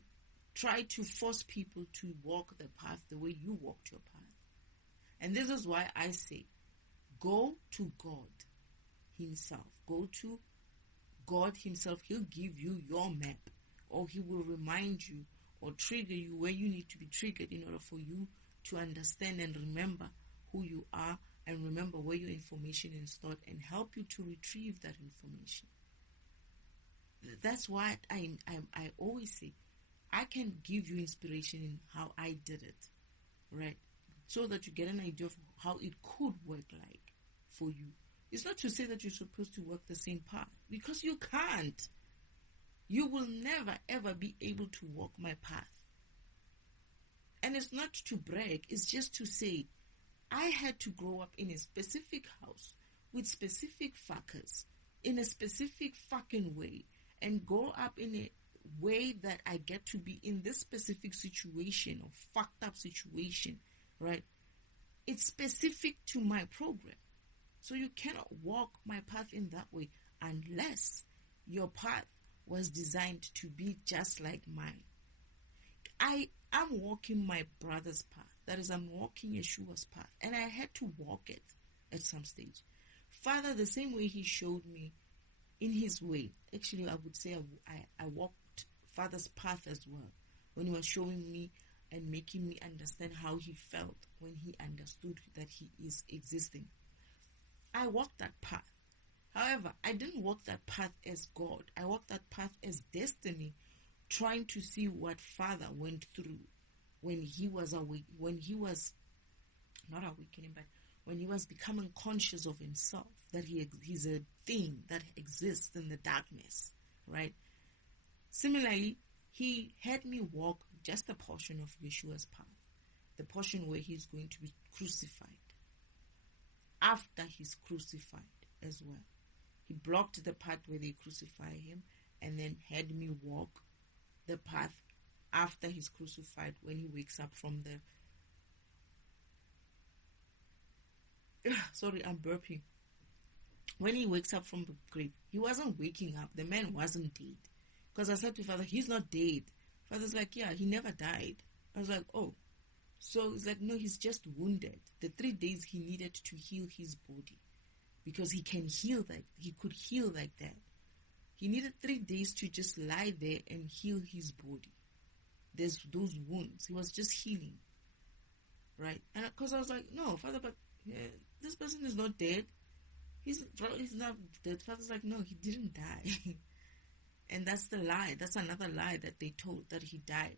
try to force people to walk the path the way you walked your path. And this is why I say, go to God himself. Go to God himself. He'll give you your map, or he will remind you or trigger you where you need to be triggered in order for you to understand and remember who you are and remember where your information is stored and help you to retrieve that information. That's why I always say, I can give you inspiration in how I did it, right? So that you get an idea of how it could work like for you. It's not to say that you're supposed to walk the same path, because you can't. You will never ever be able to walk my path. And it's not to brag, it's just to say, I had to grow up in a specific house with specific fuckers in a specific fucking way and grow up in a way that I get to be in this specific situation or fucked up situation, right? It's specific to my program. So you cannot walk my path in that way unless your path was designed to be just like mine. I am walking my brother's path. That is, I'm walking Yeshua's path. And I had to walk it at some stage. Father, the same way he showed me in his way. Actually, I would say I walked Father's path as well. When he was showing me and making me understand how he felt when he understood that he is existing. I walked that path. However, I didn't walk that path as God. I walked that path as destiny, trying to see what Father went through when he was awake, when he was not awakening, but when he was becoming conscious of himself, that he's a thing that exists in the darkness, right? Similarly, he had me walk just a portion of Yeshua's path, the portion where he's going to be crucified. After he's crucified as well, he blocked the path where they crucify him, and then had me walk the path after he's crucified, when he wakes up from the sorry, I'm burping. When he wakes up from the grave, he wasn't waking up. The man wasn't dead. Because I said to Father, he's not dead. Father's like, yeah, he never died. I was like, oh. So it's like, no, he's just wounded. The 3 days he needed to heal his body. Because he can heal that. He could heal like that. He needed 3 days to just lie there and heal his body. There's those wounds. He was just healing. Right? And because I was like, no, Father, but this person is not dead. He's not dead. Father's like, no, he didn't die. And that's the lie. That's another lie that they told, that he died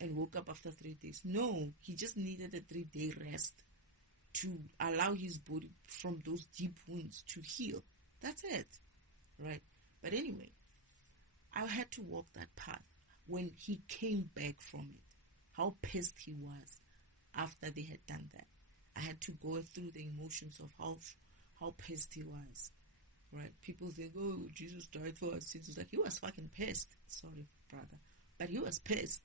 and woke up after 3 days. No, he just needed a 3-day rest to allow his body from those deep wounds to heal. That's it. Right? But anyway, I had to walk that path when he came back from it. How pissed he was after they had done that. I had to go through the emotions of how pissed he was. Right? People think, oh, Jesus died for our sins. It's like, he was fucking pissed. Sorry, brother. But he was pissed.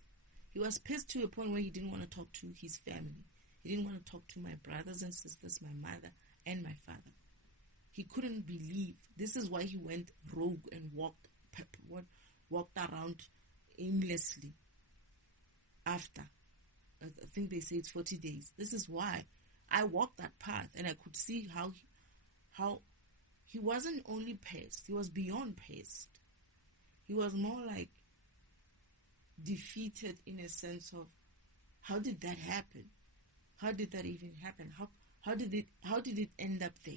He was pissed to a point where he didn't want to talk to his family. He didn't want to talk to my brothers and sisters, my mother and my father. He couldn't believe. This is why he went rogue and walked around aimlessly after. I think they say it's 40 days. This is why I walked that path, and I could see how he wasn't only pissed. He was beyond pissed. He was more like defeated, in a sense of, how did that happen? How did that even happen? How did it end up there?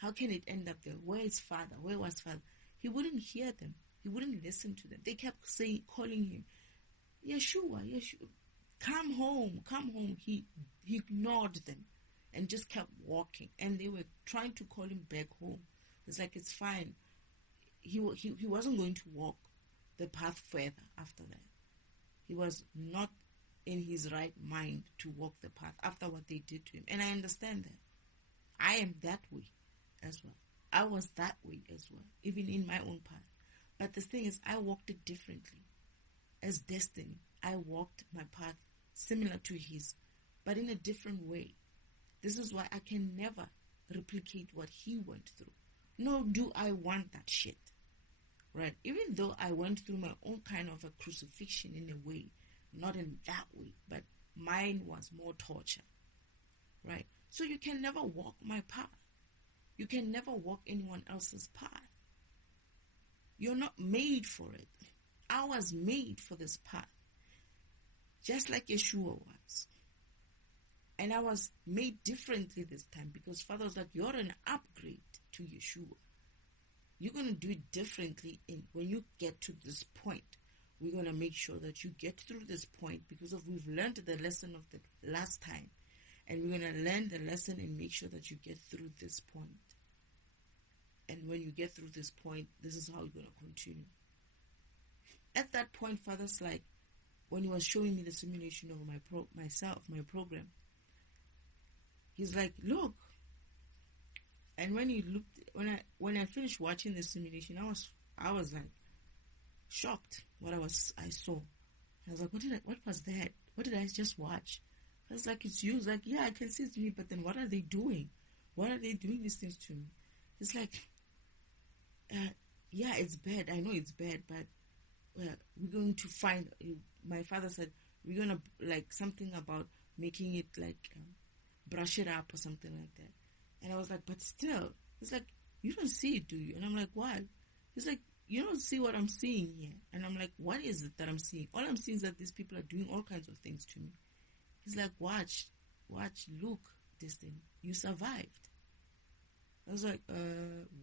How can it end up there? Where is Father? Where was Father? He wouldn't hear them. He wouldn't listen to them. They kept calling him, Yeshua, come home, come home. He ignored them and just kept walking. And they were trying to call him back home. It's like, it's fine. He wasn't going to walk the path further after that. He was not in his right mind to walk the path after what they did to him. And I understand that. I am that way as well. I was that way as well, even in my own path. But the thing is, I walked it differently. As destiny, I walked my path similar to his, but in a different way. This is why I can never replicate what he went through. Nor do I want that shit. Right? Even though I went through my own kind of a crucifixion in a way, not in that way, but mine was more torture. Right? So you can never walk my path. You can never walk anyone else's path. You're not made for it. I was made for this path. Just like Yeshua was. And I was made differently this time, because Father was like, you're an upgrade to Yeshua. You're going to do it differently when you get to this point. We're going to make sure that you get through this point, because we've learned the lesson of the last time. And we're going to learn the lesson and make sure that you get through this point. And when you get through this point, this is how you're going to continue. At that point, Father's like, when he was showing me the simulation of my program, he's like, look. And when he looked, when I finished watching the simulation, I was like shocked I saw. I was like, what was that? What did I just watch? I was like, it's you. It's like, yeah, I can see it's me, but then what are they doing? Why are they doing these things to me? It's like, yeah, it's bad. I know it's bad, but we're going to find. My father said we're gonna like something about making it like brush it up or something like that. And I was like, but still, it's like, you don't see it, do you? And I'm like, what? He's like, you don't see what I'm seeing here. And I'm like, what is it that I'm seeing? All I'm seeing is that these people are doing all kinds of things to me. He's like, watch, look, Destiny, you survived. I was like,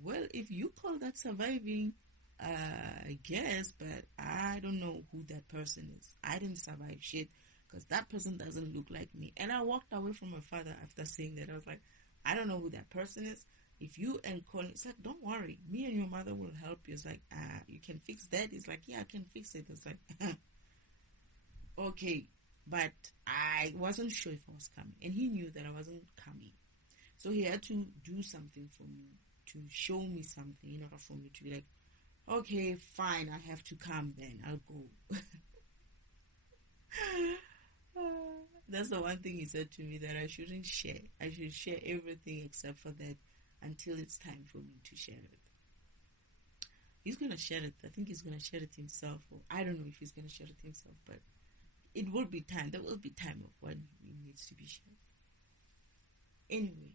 well, if you call that surviving, I guess, but I don't know who that person is. I didn't survive shit because that person doesn't look like me. And I walked away from my father after saying that. I was like, I don't know who that person is. If you and Colin, it's like, don't worry, me and your mother will help you. It's like, you can fix that. It's like, yeah, I can fix it. It's like, okay, but I wasn't sure if I was coming, and he knew that I wasn't coming, so he had to do something for me, to show me something in order for me to be like, okay, fine, I have to come then, I'll go. That's the one thing he said to me, that I shouldn't share. I should share everything except for that until it's time for me to share it. He's going to share it. I think he's going to share it himself. Or I don't know if he's going to share it himself, but it will be time. There will be time of when it needs to be shared. Anyway,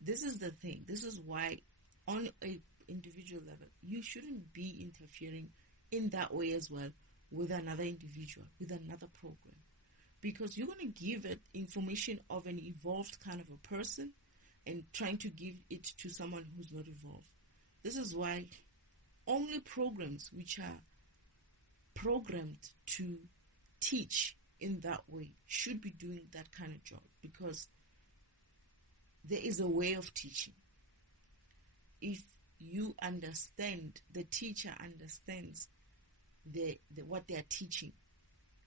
this is the thing. This is why on a individual level, you shouldn't be interfering in that way as well with another individual, with another program. Because you're going to give it information of an evolved kind of a person and trying to give it to someone who's not evolved. This is why only programs which are programmed to teach in that way should be doing that kind of job, because there is a way of teaching. If you understand, the teacher understands what they are teaching,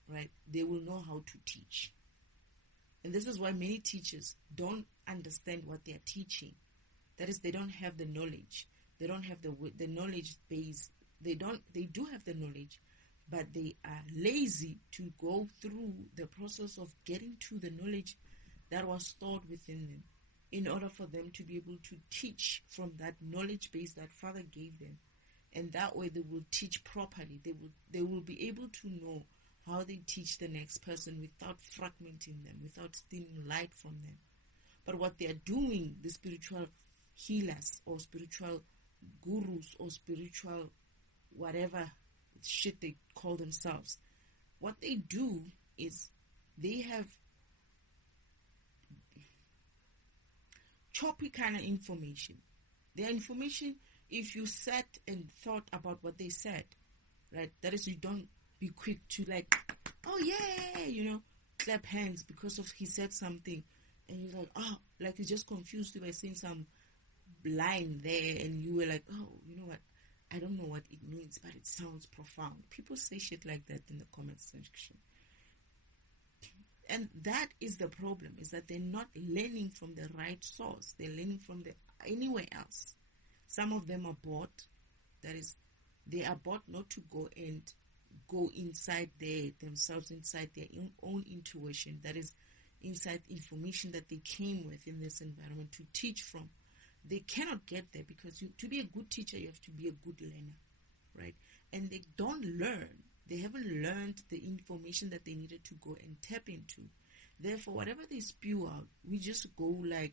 right? They will know how to teach. And this is why many teachers don't understand what they are teaching. That is, they don't have the knowledge. They don't have the knowledge base. They do have the knowledge, but they are lazy to go through the process of getting to the knowledge that was stored within them, in order for them to be able to teach from that knowledge base that Father gave them. And that way they will teach properly. They will be able to know how they teach the next person without fragmenting them, without stealing light from them. But what they are doing, the spiritual healers or spiritual gurus or spiritual whatever shit they call themselves, what they do is they have choppy kind of information. Their information, if you sat and thought about what they said, right, that is, you don't be quick to like, oh yeah, clap hands because of he said something, and you're like, oh, like you just confused you by saying some line there, and you were like, oh, you know what, I don't know what it means, but it sounds profound. People say shit like that in the comment section. And that is the problem, is that they're not learning from the right source. They're learning from anywhere else. Some of them are bought. That is, they are bought not to go inside themselves, inside their own intuition. That is, inside information that they came with in this environment to teach from. They cannot get there because to be a good teacher, you have to be a good learner, right? And they don't learn. They haven't learned the information that they needed to go and tap into. Therefore, whatever they spew out, we just go like,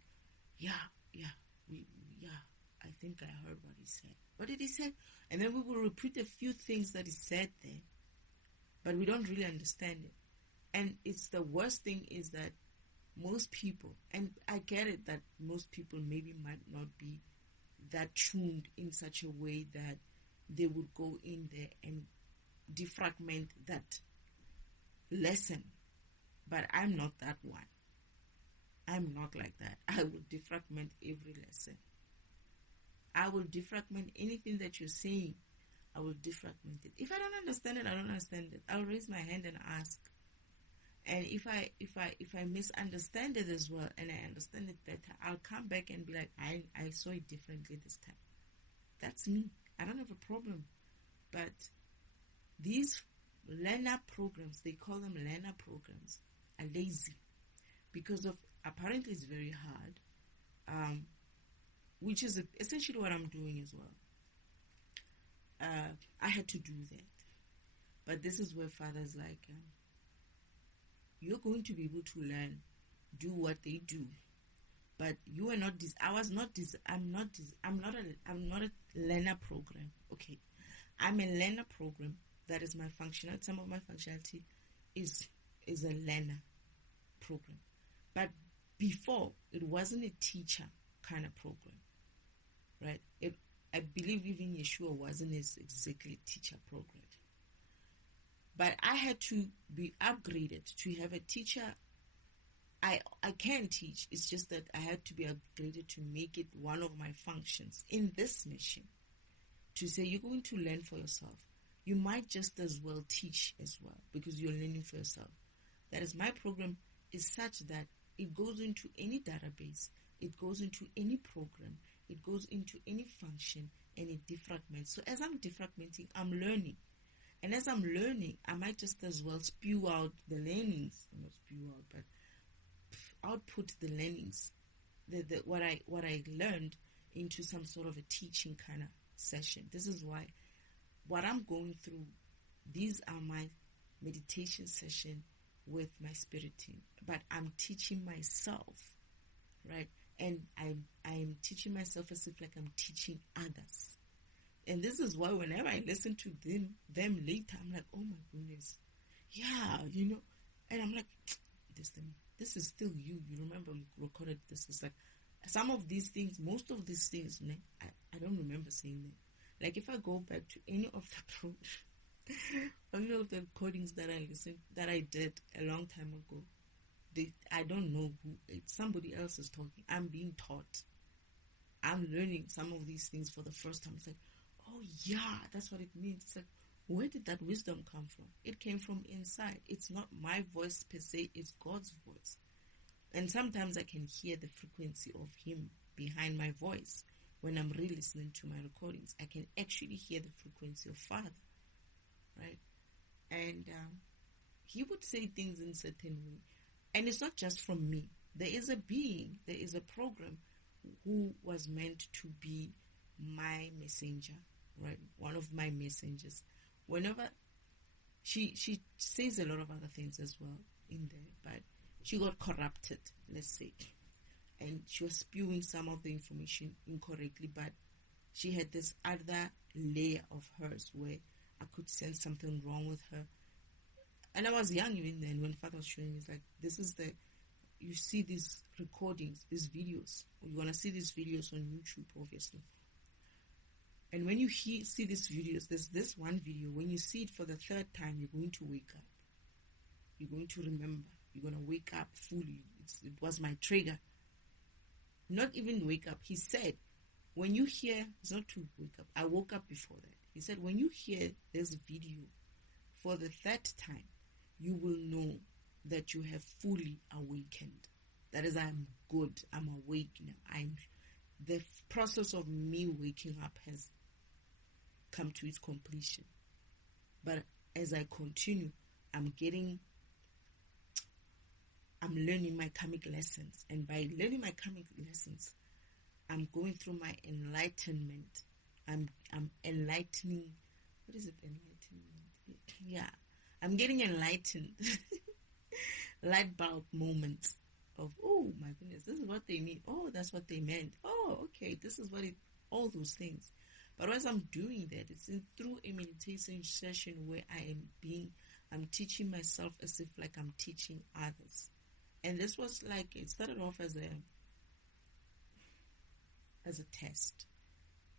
yeah, I think I heard what he said. What did he say? And then we will repeat a few things that he said there, but we don't really understand it. And it's the worst thing is that most people, and I get it that most people maybe might not be that tuned in such a way that they would go in there and defragment that lesson, but I'm not that one. I'm not like that. I will defragment every lesson. I will defragment anything that you're saying. I will defragment it. If I don't understand it, I don't understand it. I'll raise my hand and ask. And if I misunderstand it as well, and I understand it better, I'll come back and be like, I saw it differently this time. That's me. I don't have a problem. But these learner programs, they call them learner programs, are lazy because of, apparently it's very hard, which is essentially what I'm doing as well. I had to do that. But this is where Father's like, you're going to be able to learn, do what they do. But you are not this. I'm not a learner program. Okay. I'm a learner program. That is my functional. Some of my functionality is a learner program. But before, it wasn't a teacher kind of program. right? I believe even Yeshua wasn't exactly teacher program. But I had to be upgraded to have a teacher. I can teach. It's just that I had to be upgraded to make it one of my functions in this mission. To say you're going to learn for yourself. You might just as well teach as well because you're learning for yourself. That is, my program is such that it goes into any database, it goes into any program, it goes into any function, and it defragments. So as I'm defragmenting, I'm learning. And as I'm learning, I might just as well spew out the learnings, not spew out, but output the learnings, what I learned into some sort of a teaching kind of session. This is why what I'm going through, these are my meditation session with my spirit team, but I'm teaching myself, right? And I'm teaching myself as if like I'm teaching others. And this is why whenever I listen to them later, I'm like, oh my goodness, yeah, and I'm like, this is still you. You remember you recorded this. It's like some of these things, most of these things, I don't remember saying them. Like if I go back to any of the recordings that I did a long time ago, I don't know who. It's somebody else is talking. I'm being taught. I'm learning some of these things for the first time. It's like, oh yeah, that's what it means. It's like, where did that wisdom come from? It came from inside. It's not my voice per se, it's God's voice. And sometimes I can hear the frequency of Him behind my voice. When I'm re-listening to my recordings, I can actually hear the frequency of Father, right? And He would say things in a certain way. And it's not just from me. There is a being, there is a program who was meant to be my messenger, right? One of my messengers. Whenever she says a lot of other things as well in there, but she got corrupted, let's say. And she was spewing some of the information incorrectly, but she had this other layer of hers where I could sense something wrong with her. And I was young even then when Father was showing me, it's like, you see these recordings, these videos, or you're going to see these videos on YouTube, obviously. And when you see these videos, there's this one video, when you see it for the third time, you're going to wake up. You're going to remember. You're going to wake up fully. It was my trigger. Not even wake up. He said, when you hear, it's not to wake up. I woke up before that. He said, when you hear this video for the third time, you will know that you have fully awakened. That is, I'm good. I'm awake now. The process of me waking up has come to its completion. But as I continue, I'm learning my karmic lessons. And by learning my karmic lessons, I'm going through my enlightenment. I'm enlightening. What is it? Enlightenment? Yeah. I'm getting enlightened. Light bulb moments of, oh my goodness, this is what they mean. Oh, that's what they meant. Oh, okay, this is what all those things. But as I'm doing that, it's through a meditation session where I'm teaching myself as if like I'm teaching others. And this was like, it started off as a test.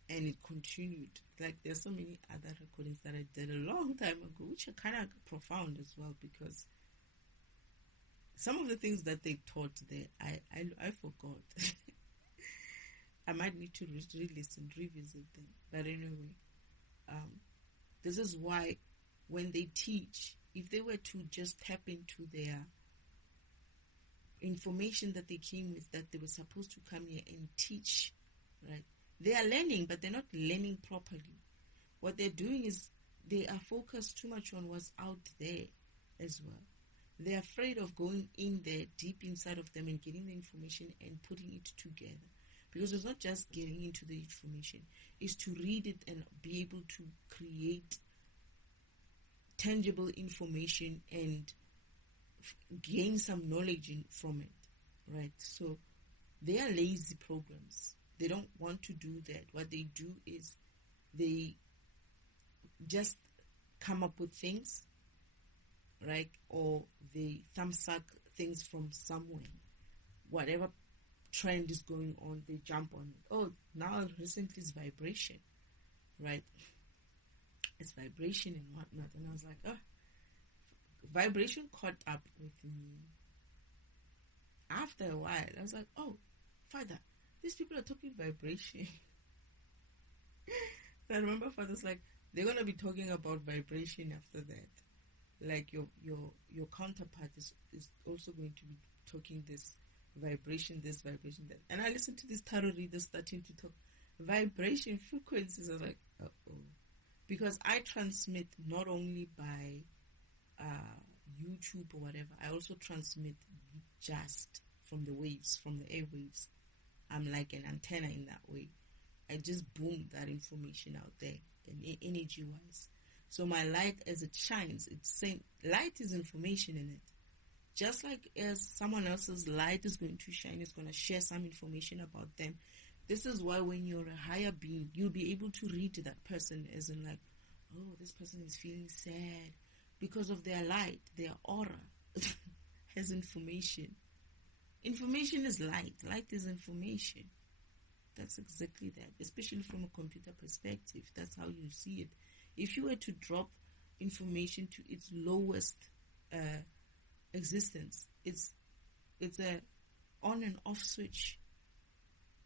And it continued. Like there's so many other recordings that I did a long time ago, which are kind of profound as well, because some of the things that they taught there, I forgot. I might need to re-listen, revisit them. But anyway, this is why when they teach, if they were to just tap into their information that they came with, that they were supposed to come here and teach, right? They are learning, but they're not learning properly. What they're doing is they are focused too much on what's out there as well. They're afraid of going in there, deep inside of them, and getting the information and putting it together. Because it's not just getting into the information. It's to read it and be able to create tangible information and gain some knowledge from it, right? So they are lazy programs. They don't want to do that. What they do is they just come up with things, right? Or they thumbsuck things from somewhere, whatever trend is going on, they jump on it. Oh, now recently it's vibration, right? It's vibration and whatnot. And I was like, oh, vibration caught up with me. After a while, I was like, oh, Father, these people are talking vibration. I remember Father's like, they're going to be talking about vibration after that. Like your counterpart is also going to be talking this vibration, that. And I listened to this tarot reader starting to talk vibration frequencies. I was like, uh-oh. Because I transmit not only by YouTube or whatever, I also transmit just from the waves, from the airwaves. I'm like an antenna in that way. I just boom that information out there, and energy-wise. So my light, as it shines, it's saying light is information in it. Just like as someone else's light is going to shine, it's going to share some information about them. This is why when you're a higher being, you'll be able to read that person as in like, oh, this person is feeling sad because of their light, their aura has information. Information is light. Light is information. That's exactly that, especially from a computer perspective. That's how you see it. If you were to drop information to its lowest existence, it's a on and off switch.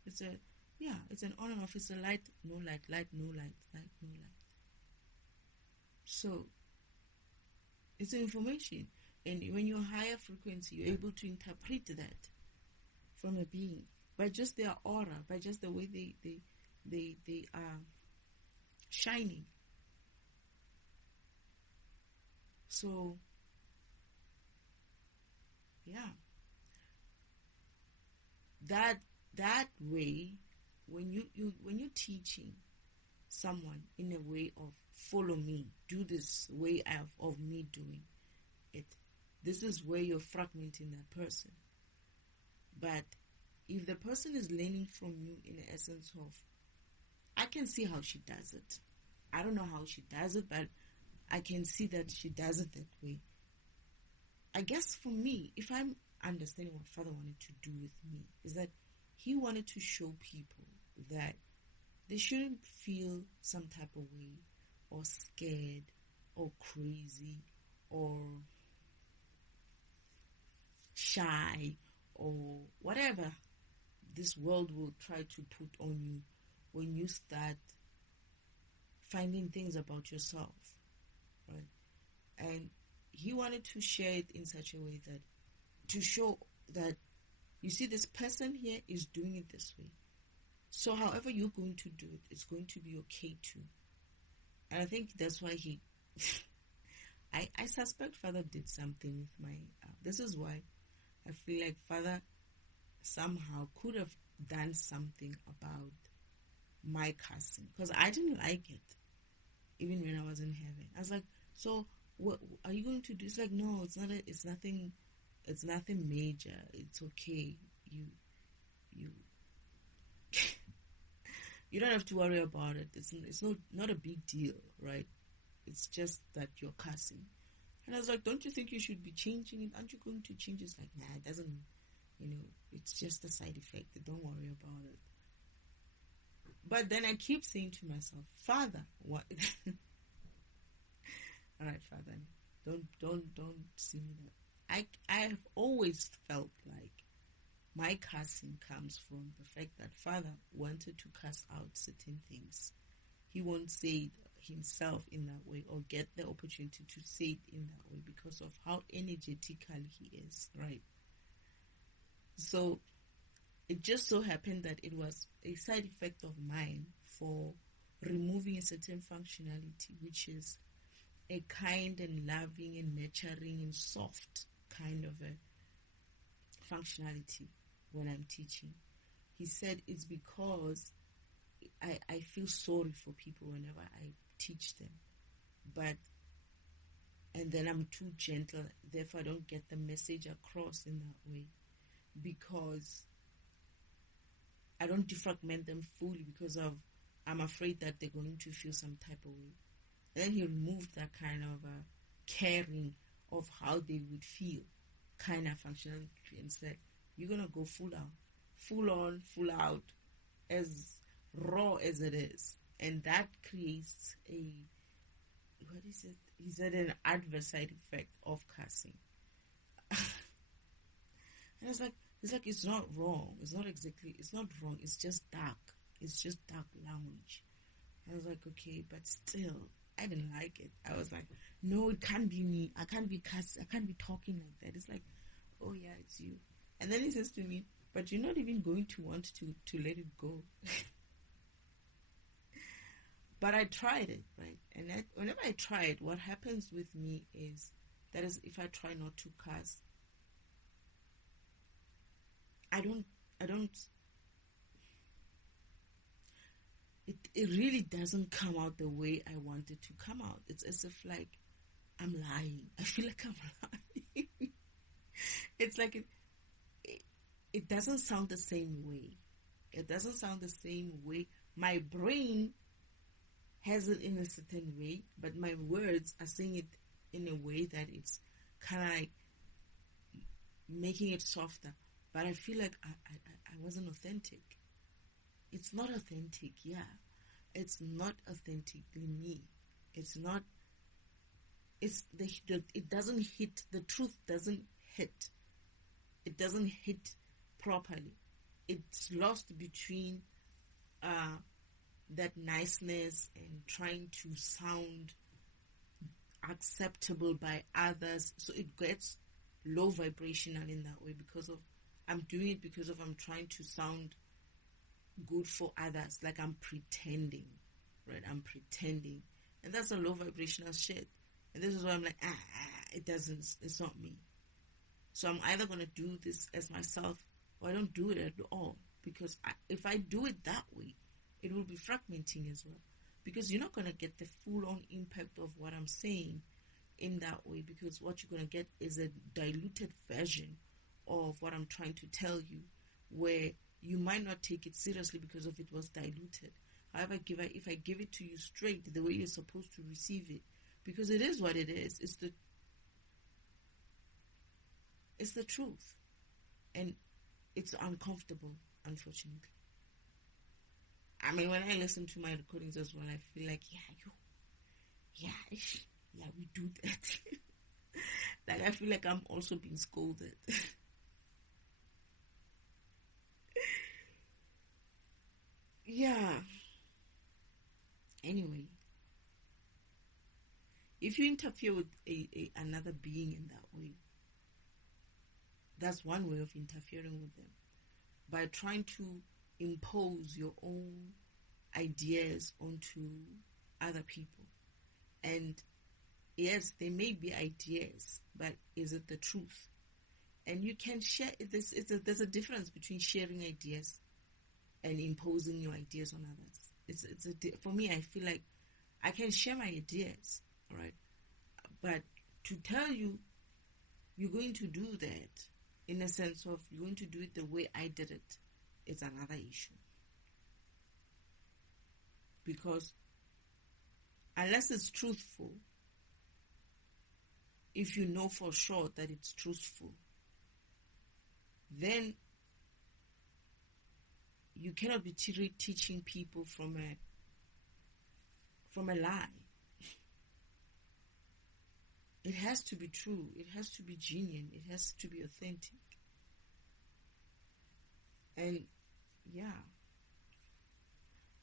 It's an on and off. It's a light, no light, light, no light, light, no light. So it's information, and when you're higher frequency, you're able to interpret that from a being by just their aura, by just the way they are shining. So yeah, that way, when you're teaching someone in a way of follow me, do this way of me doing it, this is where you're fragmenting that person. But if the person is learning from you in the essence of, I can see how she does it. I don't know how she does it, but I can see that she does it that way. I guess for me, if I'm understanding what Father wanted to do with me, is that he wanted to show people that they shouldn't feel some type of way, or scared, or crazy, or shy, or whatever this world will try to put on you when you start finding things about yourself, right? And he wanted to share it in such a way that to show that, you see, this person here is doing it this way. So however you're going to do it, it's going to be okay too. And I think that's why he... I suspect Father did something with my... this is why I feel like Father somehow could have done something about my cussing. Because I didn't like it, even when I was in heaven. I was like, so what are you going to do? It's like, no, it's nothing major. It's okay. You don't have to worry about it. It's not a big deal, right? It's just that you're cussing. And I was like, don't you think you should be changing it? Aren't you going to change it? It's like, nah, it doesn't, it's just a side effect. Don't worry about it. But then I keep saying to myself, Father, what? All right, Father, don't see me that. I have always felt like my cussing comes from the fact that Father wanted to cuss out certain things. He won't say it himself in that way, or get the opportunity to say it in that way, because of how energetical he is, right? So it just so happened that it was a side effect of mine for removing a certain functionality, which is a kind and loving and nurturing and soft kind of a functionality when I'm teaching. He said it's because I feel sorry for people whenever I teach them, and then I'm too gentle, therefore I don't get the message across in that way, because I don't defragment them fully, because I'm afraid that they're going to feel some type of way. And then he removed that kind of caring of how they would feel kind of functionality, and said, you're going to go full full on, full out, as raw as it is. And that creates what is it? He said an adverse side effect of cussing. And it's not wrong. It's not wrong. It's just dark. It's just dark language. I was like, okay, but still, I didn't like it. I was like, no, it can't be me. I can't be cussing. I can't be talking like that. It's like, oh yeah, it's you. And then he says to me, but you're not even going to want to let it go. But I tried it, right? And whenever I try it, what happens with me is, that is, if I try not to cuss, it really doesn't come out the way I want it to come out. It's as if like I'm lying. I feel like I'm lying. It's like it doesn't sound the same way. It doesn't sound the same way. My brain has it in a certain way, but my words are saying it in a way that it's kind of like making it softer. But I feel like I wasn't authentic. It's not authentic, yeah. It's not authentically me. It's not. It doesn't hit. The truth doesn't hit. It doesn't hit properly. It's lost between that niceness and trying to sound acceptable by others. So it gets low vibrational in that way because of I'm doing it because of I'm trying to sound good for others, like I'm pretending, right? I'm pretending, and that's a low vibrational shit. And this is why I'm like, it's not me. So I'm either gonna do this as myself, or I don't do it at all. Because if I do it that way, it will be fragmenting as well. Because you're not gonna get the full-on impact of what I'm saying in that way. Because what you're gonna get is a diluted version of what I'm trying to tell you, where you might not take it seriously because of it was diluted. However, if I give it to you straight, the way you're supposed to receive it, because it is what it is, it's the truth, and it's uncomfortable, unfortunately. I mean, when I listen to my recordings as well, I feel like, we do that. Like, I feel like I'm also being scolded. Yeah. Anyway, if you interfere with another being in that way, that's one way of interfering with them. By trying to impose your own ideas onto other people. And yes, they may be ideas, but is it the truth? And you can share, there's a difference between sharing ideas and imposing your ideas on others. For me, I feel like I can share my ideas, right? But to tell you, you're going to do that in a sense of you're going to do it the way I did it, it's another issue. Because unless it's truthful, if you know for sure that it's truthful, then you cannot be teaching people from a lie. It has to be true. It has to be genuine. It has to be authentic. And yeah,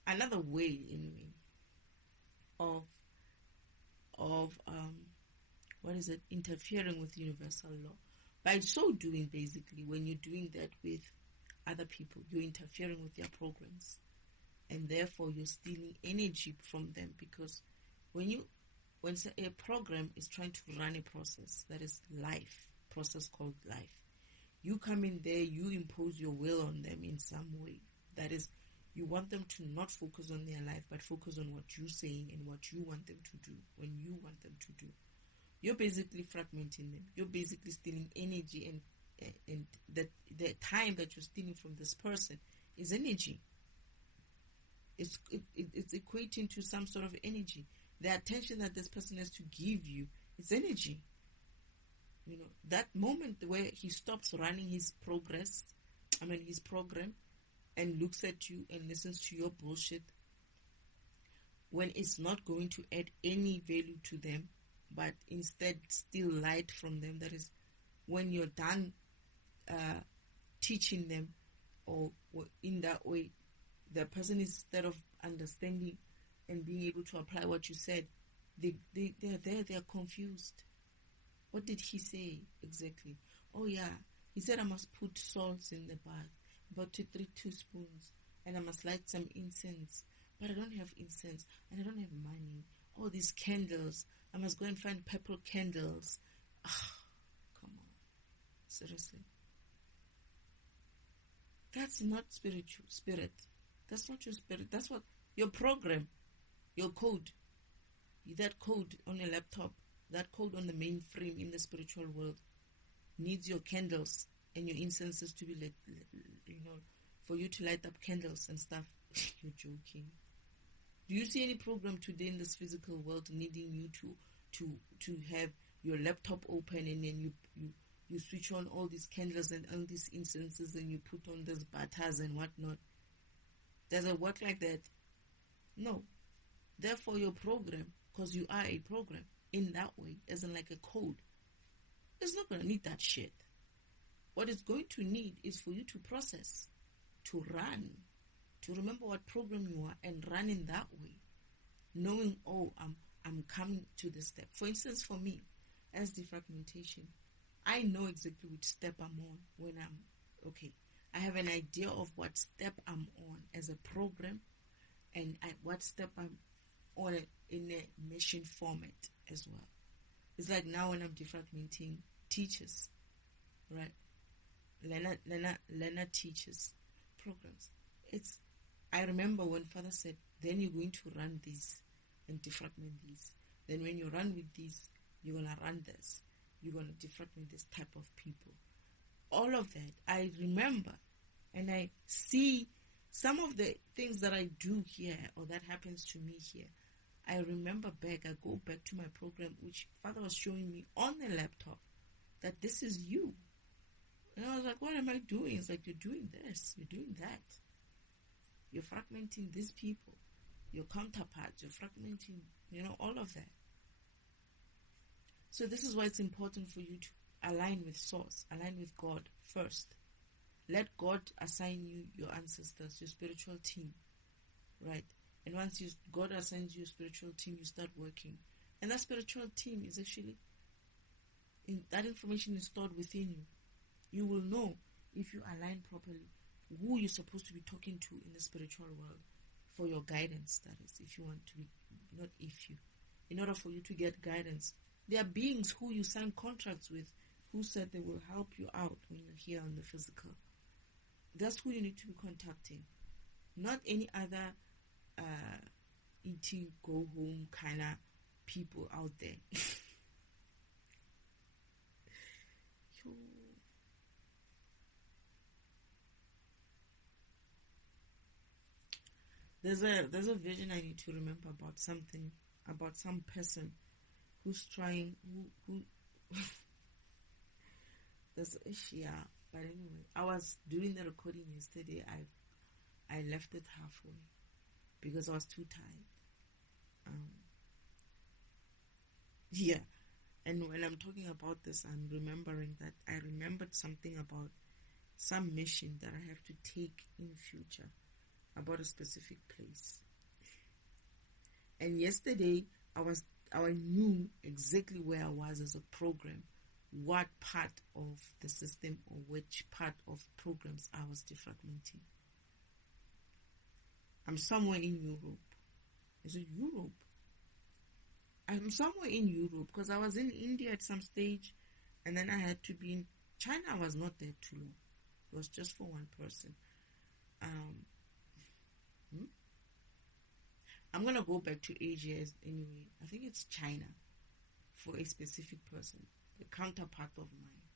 another way, anyway, of interfering with universal law. By so doing, basically, when you're doing that with other people, you're interfering with their programs, and therefore you're stealing energy from them. Because when a program is trying to run a process that is process called life, you come in there, you impose your will on them in some way. That is, you want them to not focus on their life, but focus on what you're saying and what you want them to do when you want them to do. You're basically fragmenting them. You're basically stealing energy, and the time that you're stealing from this person is energy. It's equating to some sort of energy. The attention that this person has to give you is energy. You know, that moment where he stops running his progress, his program, and looks at you and listens to your bullshit when it's not going to add any value to them, but instead steal light from them. That is, when you're done teaching them, or in that way, the person, instead of understanding and being able to apply what you said, they're confused. What did he say exactly? Oh yeah, he said I must put salt in the bath, about 2 teaspoons, and I must light some incense. But I don't have incense, and I don't have money. All these candles, I must go and find purple candles. Come on. Seriously. That's not spirit. That's not your spirit. That's what your program, your code, that code on a laptop, that code on the mainframe in the spiritual world needs your candles and your incenses to be lit, for you to light up candles and stuff. You're joking. Do you see any program today in this physical world needing you to have your laptop open, and then you switch on all these candles and all these incenses, and you put on these butters and whatnot? Does it work like that? No. Therefore, your program, because you are a program in that way, as in like a code, it's not going to need that shit. What it's going to need is for you to process, to run, to remember what program you are and run in that way, knowing, oh, I'm coming to this step. For instance, for me, as defragmentation, I know exactly which step I'm on when I have an idea of what step I'm on as a program, and what step I'm on in a mission format as well. It's like now when I'm defragmenting teachers, right? Learner teachers programs. I remember when Father said, then you're going to run these and defragment these. Then when you run with these, you're going to run this. You're going to defragment this type of people. All of that, I remember, and I see some of the things that I do here, or that happens to me here. I remember back, I go back to my program, which Father was showing me on the laptop, that this is you. And I was like, what am I doing? It's like, you're doing this, you're doing that. You're fragmenting these people, your counterparts, you're fragmenting, all of that. So this is why it's important for you to align with Source, align with God first. Let God assign you your ancestors, your spiritual team, right? And once God assigns you a spiritual team, you start working. And that spiritual team is actually, that information is stored within you. You will know, if you align properly, who you're supposed to be talking to in the spiritual world for your guidance. That is, if you want to be, in order for you to get guidance, there are beings who you sign contracts with, who said they will help you out when you're here on the physical. That's who you need to be contacting, not any other eating, go home kind of people out there. There's a vision I need to remember about something, about some person who's trying, who there's but anyway, I was doing the recording yesterday. I left it halfway because I was too tired. And when I'm talking about this, I'm remembering that I remembered something about some mission that I have to take in future, about a specific place. And yesterday, I knew exactly where I was as a program, what part of the system or which part of programs I was defragmenting. I'm somewhere in Europe. Is it Europe? I'm somewhere in Europe because I was in India at some stage, and then I had to be in China. I was not there too long. It was just for one person. I'm going to go back to Asia anyway. I think it's China for a specific person, a counterpart of mine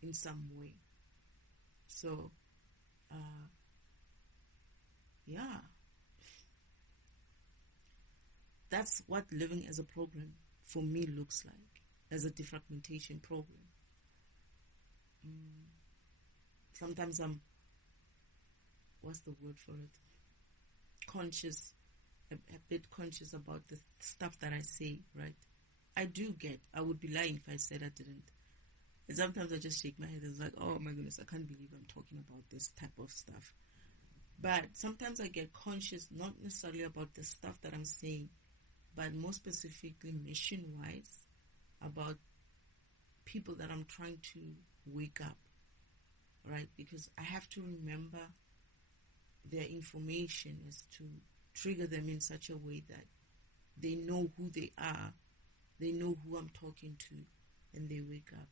in some way. So, that's what living as a program for me looks like, as a defragmentation program. sometimes I'm, what's the word for it? Conscious, a bit conscious about the stuff that I say, right? I would be lying if I said I didn't. And sometimes I just shake my head and it's like, oh my goodness, I can't believe I'm talking about this type of stuff. But sometimes I get conscious, not necessarily about the stuff that I'm saying, but more specifically mission-wise, about people that I'm trying to wake up, right? Because I have to remember their information is to trigger them in such a way that they know who they are, they know who I'm talking to, and they wake up.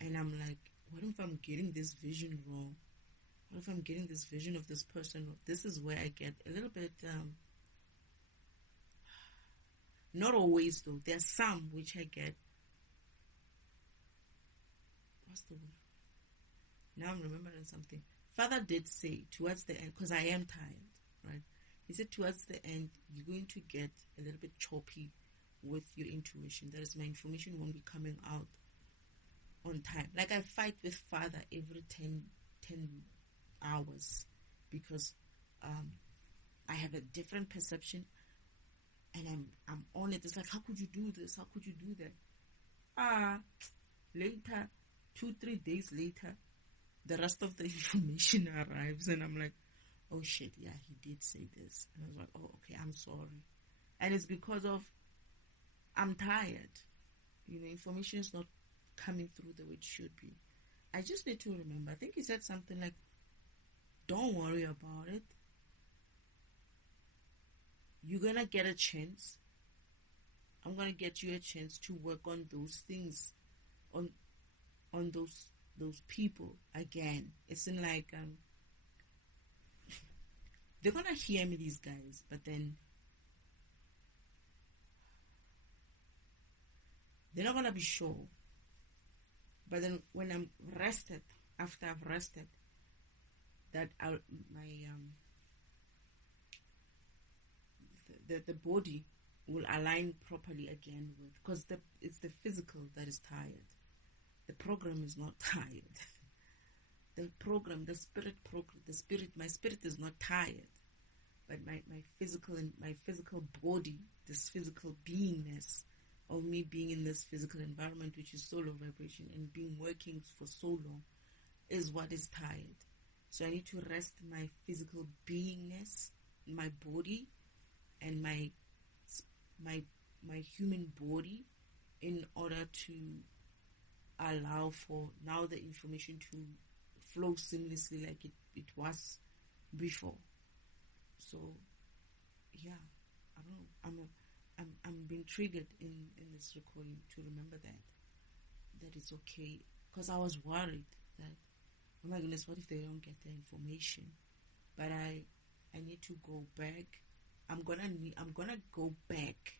And I'm like, what if I'm getting this vision wrong? What if I'm getting this vision of this person wrong? This is where I get a little bit, not always though, there's some which I get, what's the word? Now I'm remembering something. Father did say towards the end, because I am tired, right? He said towards the end, you're going to get a little bit choppy with your intuition. That is, my information won't be coming out on time. Like I fight with Father every 10 hours because I have a different perception and I'm on it. It's like, how could you do this? How could you do that? Later, 2-3 days later, the rest of the information arrives and I'm like, oh shit, yeah, he did say this. And I was like, oh, okay, I'm sorry. And it's because of, I'm tired. Information is not coming through the way it should be. I just need to remember, I think he said something like, don't worry about it. You're going to get a chance. I'm going to get you a chance to work on those things, on those people again. It's in like, they're going to hear me, these guys, but then they're not going to be sure. But then when I'm rested, after I've rested, that the body will align properly again with, because it's the physical that is tired. The program is not tired. The program, my spirit is not tired, but my physical body, this physical beingness of me being in this physical environment, which is solar vibration, and being working for so long, is what is tired. So I need to rest my physical beingness, my body, and my human body, in order to allow for now the information to flow seamlessly like it was before. So yeah, I don't know. I'm being triggered in this recording to remember that it's okay, because I was worried that, oh my goodness, what if they don't get the information? But I need to go back. I'm gonna go back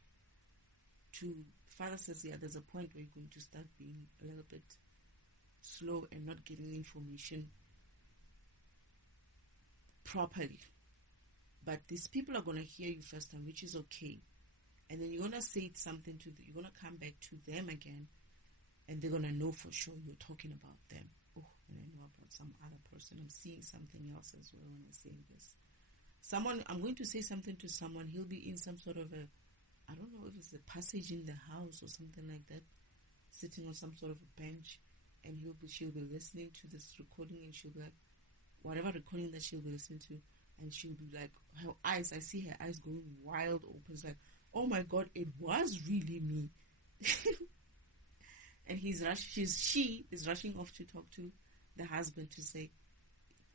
to, Father says, yeah, there's a point where you're going to start being a little bit slow and not getting information properly. But these people are going to hear you first time, which is okay. And then you're going to say something you're going to come back to them again, and they're going to know for sure you're talking about them. Oh, and I know about some other person. I'm seeing something else as well when I say this. I'm going to say something to someone. He'll be in some sort of I don't know if it's a passage in the house or something like that, sitting on some sort of a bench, and she'll be listening to this recording, and she'll be like, whatever recording that she'll be listening to, and she'll be like, I see her eyes going wild open. It's like, oh my God, it was really me. And she is rushing off to talk to the husband to say,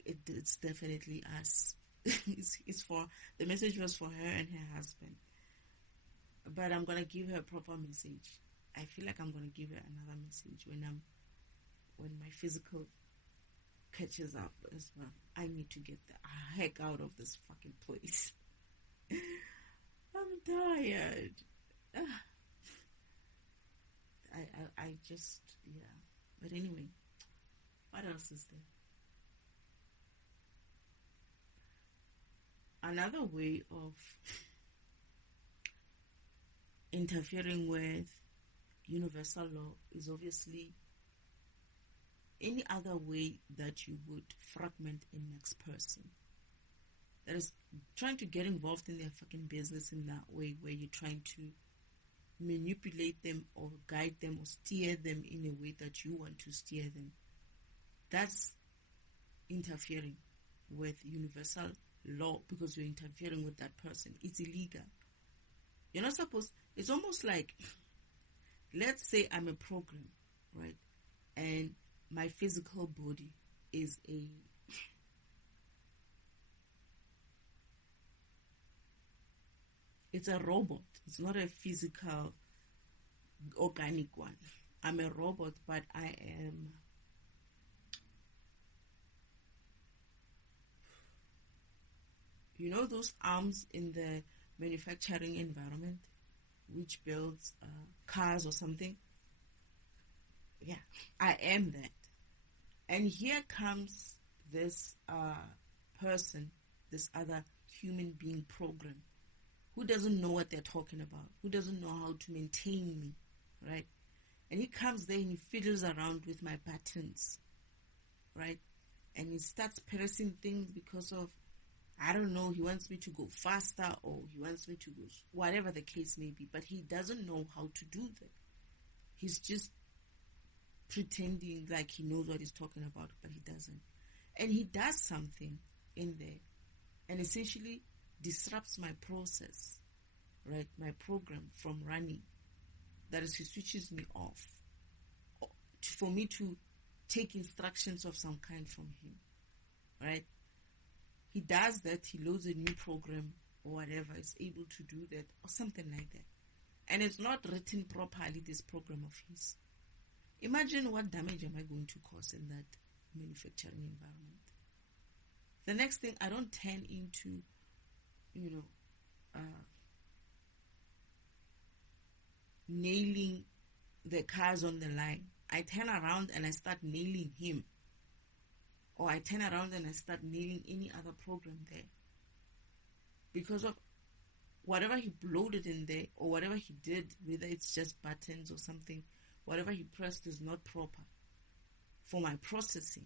it's definitely us. The message was for her and her husband. But I'm gonna give her a proper message. I feel like I'm gonna give her another message when my physical catches up as well. I need to get the heck out of this fucking place. I'm tired. I just, yeah. But anyway, what else is there? Another way of interfering with universal law is obviously any other way that you would fragment a next person. That is trying to get involved in their fucking business in that way, where you're trying to manipulate them or guide them or steer them in a way that you want to steer them. That's interfering with universal law, because you're interfering with that person. It's illegal. You're not supposed. It's almost like, let's say I'm a program, right? And my physical body is it's a robot. It's not a physical, organic one. I'm a robot, but I am, you know, those arms in the manufacturing environment, which builds cars or something. Yeah, I am that. And here comes this person, this other human being program, who doesn't know what they're talking about, who doesn't know how to maintain me, right? And he comes there and he fiddles around with my buttons, right? And he starts pressing things because of, I don't know, he wants me to go faster, or he wants me to go, whatever the case may be, but he doesn't know how to do that. He's just pretending like he knows what he's talking about, but he doesn't. And he does something in there and essentially disrupts my process, right? My program from running. That is, he switches me off for me to take instructions of some kind from him, right? He does that, he loads a new program or whatever, is able to do that or something like that. And it's not written properly, this program of his. Imagine what damage am I going to cause in that manufacturing environment. The next thing, I don't turn into, nailing the cars on the line. I turn around and I start nailing him. Or I turn around and I start nailing any other program there. Because of whatever he loaded in there, or whatever he did, whether it's just buttons or something, whatever he pressed is not proper for my processing.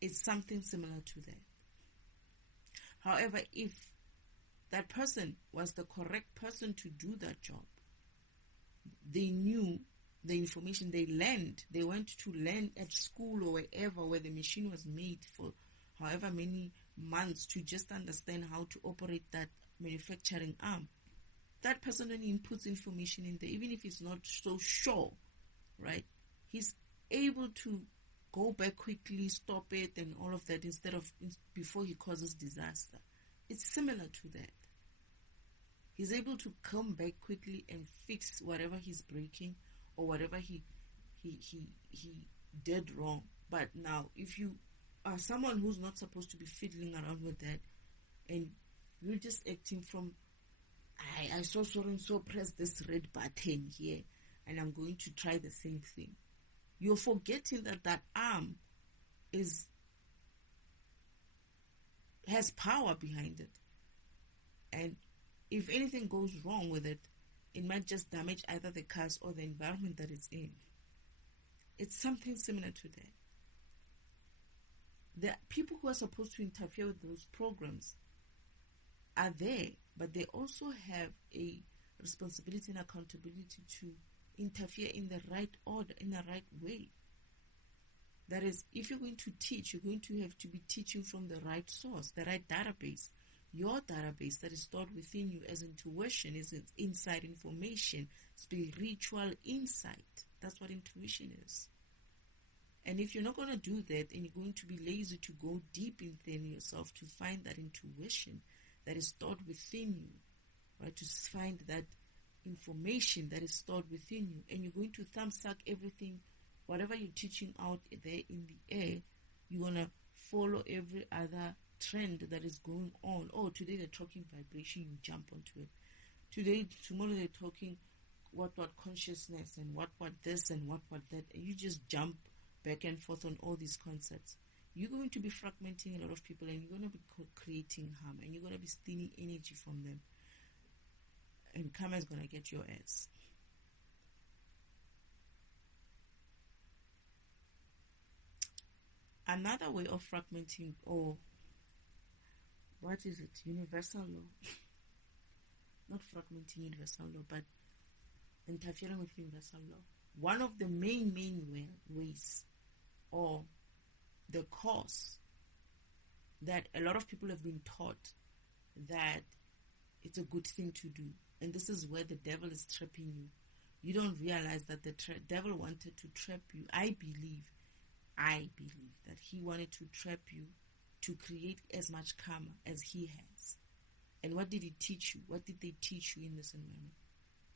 It's something similar to that. However, if that person was the correct person to do that job, they knew the information, they learned, they went to learn at school or wherever where the machine was made for however many months to just understand how to operate that manufacturing arm. That person only inputs information in there, even if it's not so sure, right? He's able to go back quickly, stop it, and all of that before he causes disaster. It's similar to that. He's able to come back quickly and fix whatever he's breaking or whatever he did wrong. But now, if you are someone who's not supposed to be fiddling around with that, and you're just acting from, I saw so press this red button here, and I'm going to try the same thing. You're forgetting that arm has power behind it. And if anything goes wrong with it, it might just damage either the cars or the environment that it's in. It's something similar to that. The people who are supposed to interfere with those programs are there, but they also have a responsibility and accountability to interfere in the right order, in the right way. That is, if you're going to teach, you're going to have to be teaching from the right source, the right database. Your database that is stored within you as intuition is inside information, spiritual insight. That's what intuition is. And if you're not going to do that, and you're going to be lazy to go deep within yourself to find that intuition that is stored within you, right? To find that information that is stored within you, and you're going to thumbsuck everything, whatever you're teaching out there in the air, you're going to follow every other trend that is going on. Oh, today they're talking vibration, you jump onto it. Tomorrow they're talking what consciousness and what this and what that, and you just jump back and forth on all these concepts. You're going to be fragmenting a lot of people, and you're going to be creating harm, and you're going to be stealing energy from them, and karma is going to get your ass. Another way of fragmenting, or what is it? Universal law. Not fragmenting universal law, but interfering with universal law. One of the main ways, or the cause that a lot of people have been taught that it's a good thing to do, and this is where the devil is trapping you. You don't realize that the devil wanted to trap you. I believe that he wanted to trap you to create as much karma as he has. And what did he teach you? What did they teach you in this environment?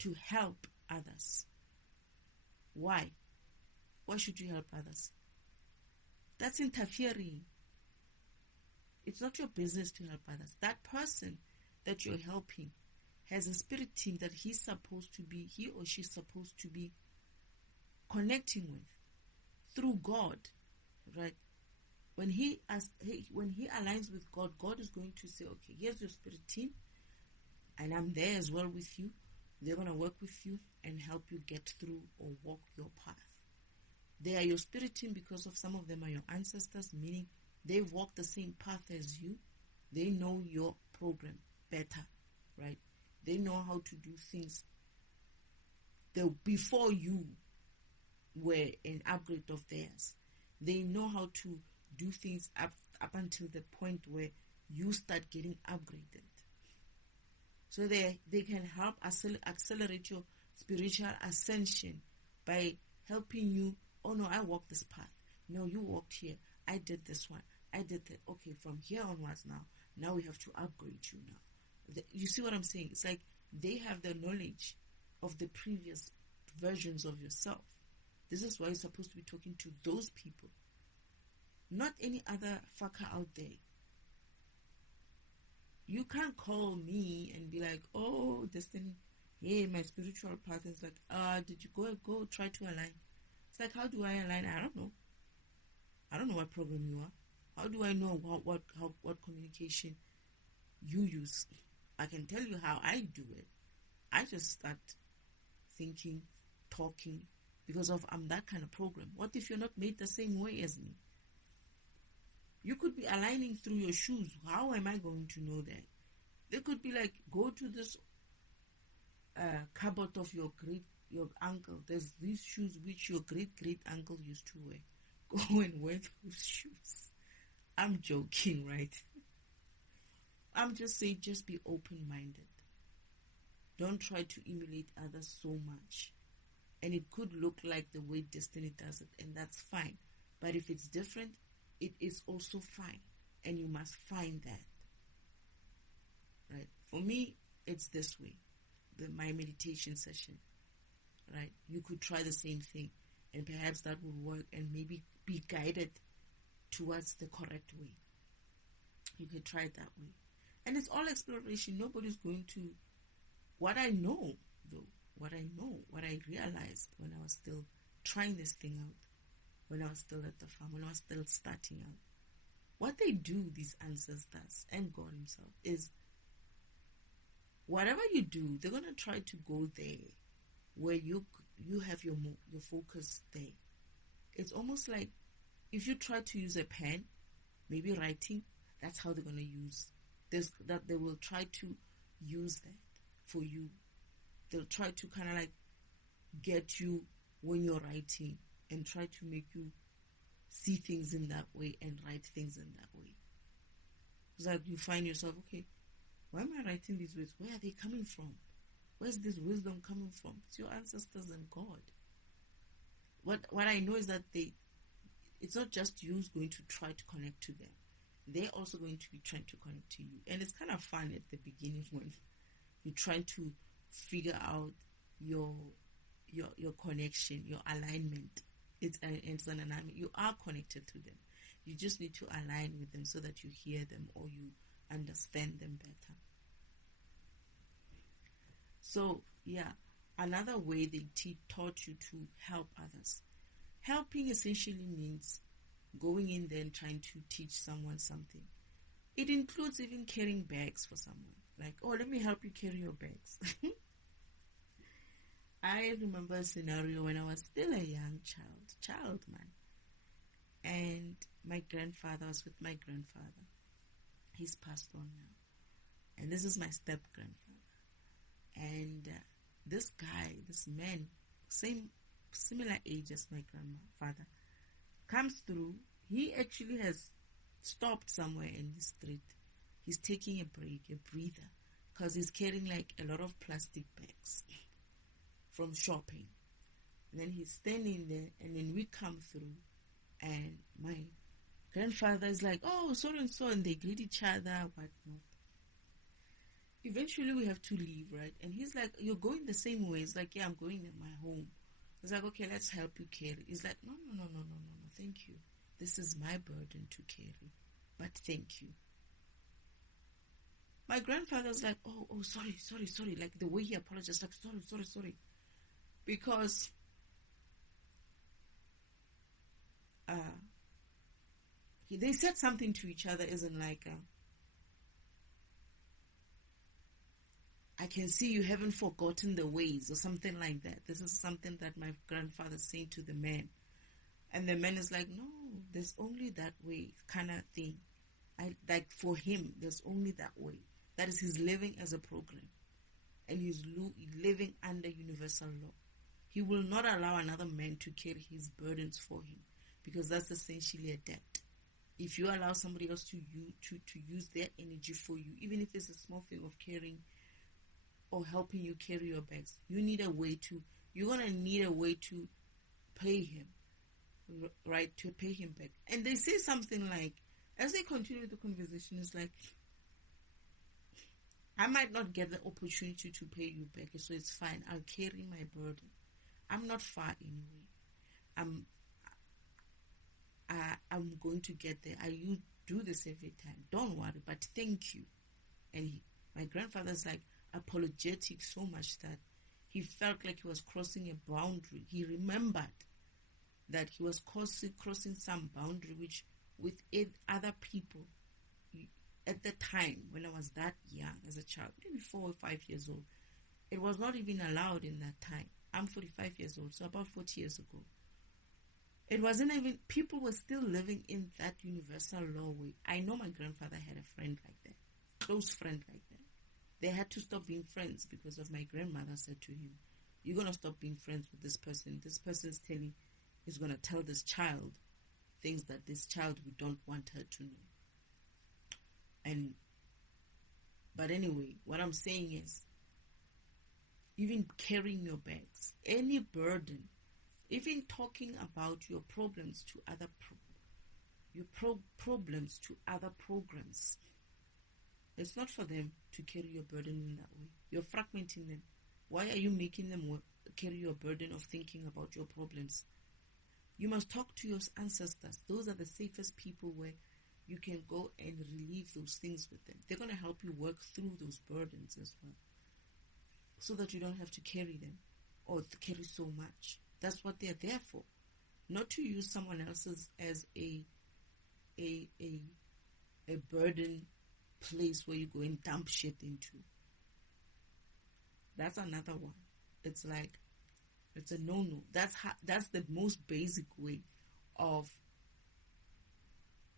To help others. Why? Why should you help others? That's interfering. It's not your business to help others. That person that you're helping has a spirit team that he or she's supposed to be connecting with through God, right? When he aligns with God, God is going to say, okay, here's your spirit team, and I'm there as well with you. They're going to work with you and help you get through or walk your path. They are your spirit team because of some of them are your ancestors, meaning they've walked the same path as you. They know your program better, right? They know how to do things before you were an upgrade of theirs. They know how to do things up until the point where you start getting upgraded. So they can help accelerate your spiritual ascension by helping you. Oh no, I walked this path. No, you walked here. I did this one. I did that. Okay, from here onwards now we have to upgrade you now. You see what I'm saying? It's like they have the knowledge of the previous versions of yourself. This is why you're supposed to be talking to those people, not any other fucker out there. You can't call me and be like, oh, Destiny, hey, my spiritual path is like, did you go try to align? It's like, how do I align? I don't know. I don't know what program you are. How do I know what communication you use? I can tell you how I do it. I just start thinking, talking, because I'm that kind of program. What if you're not made the same way as me? You could be aligning through your shoes. How am I going to know that? They could be like, go to this cupboard of your uncle. There's these shoes which your great uncle used to wear. Go and wear those shoes. I'm joking, right? I'm just saying, just be open-minded. Don't try to emulate others so much. And it could look like the way Destiny does it, and that's fine. But if it's different, it is also fine. And you must find that. Right? For me, it's this way. My meditation session. Right? You could try the same thing, and perhaps that will work and maybe be guided towards the correct way. You could try it that way. And it's all exploration. Nobody's going to... What I know, though, what I realized when I was still trying this thing out, when I was still at the farm, when I was still starting out, what they do, these ancestors and God himself, is whatever you do, they're going to try to go there where you have your focus there. It's almost like if you try to use a pen, maybe writing, that's how they're going to use this, that they will try to use that for you. They'll try to kind of like get you when you're writing and try to make you see things in that way and write things in that way. It's like you find yourself, okay, why am I writing these words? Where are they coming from? Where's this wisdom coming from? It's your ancestors and God. What I know is that it's not just you who's going to try to connect to them. They're also going to be trying to connect to you. And it's kind of fun at the beginning when you're trying to figure out your connection, your alignment. It's an alignment. You are connected to them. You just need to align with them so that you hear them or you understand them better. So, yeah, another way they taught you to help others. Helping essentially means going in there and trying to teach someone something. It includes even carrying bags for someone. Like, oh, let me help you carry your bags. I remember a scenario when I was still a young child, man. And my grandfather was with my grandfather. He's passed on now. And this is my step-grandfather. And this guy, this man, similar age as my grandfather, comes through. He actually has stopped somewhere in the street. He's taking a break, a breather, because he's carrying like a lot of plastic bags from shopping. And then he's standing there, and then we come through, and my grandfather is like, oh, so and so, and they greet each other, whatnot. Eventually we have to leave, right? And he's like, you're going the same way. It's like, yeah, I'm going to my home. It's like, okay, let's help you carry. He's like, no, thank you. This is my burden to carry, but thank you. My grandfather's like, oh, sorry. Like the way he apologized, like, sorry. Because they said something to each other, isn't like, I can see you haven't forgotten the ways, or something like that. This is something that my grandfather said to the man. And the man is like, no, there's only that way, kind of thing. Like for him, there's only that way. That is, he's living as a program. And he's living under universal law. He will not allow another man to carry his burdens for him, because that's essentially a debt. If you allow somebody else to use their energy for you, even if it's a small thing of carrying or helping you carry your bags, you're going to need a way to pay him, right? To pay him back. And they say something like, as they continue the conversation, it's like, I might not get the opportunity to pay you back, so it's fine. I'll carry my burden. I'm not far anyway. I'm going to get there. You do this every time. Don't worry, but thank you. And my grandfather's like apologetic so much that he felt like he was crossing a boundary. He remembered that he was crossing some boundary which with other people at the time, when I was that young as a child, maybe 4 or 5 years old, it was not even allowed in that time. I'm 45 years old, so about 40 years ago. It wasn't even, people were still living in that universal law way. I know my grandfather had a friend like that, close friend like that. They had to stop being friends because of my grandmother said to him, you're going to stop being friends with this person. This person is going to tell this child things that this child, we don't want her to know. But anyway, what I'm saying is, even carrying your bags, any burden, even talking about your problems to other problems to other programs, it's not for them to carry your burden in that way. You're fragmenting them. Why are you making them carry your burden of thinking about your problems? You must talk to your ancestors. Those are the safest people where you can go and relieve those things with them. They're going to help you work through those burdens as well, so that you don't have to carry them or carry so much. That's what they're there for. Not to use someone else's as a burden place where you go and dump shit into. That's another one. It's like, it's a no-no. That's the most basic way of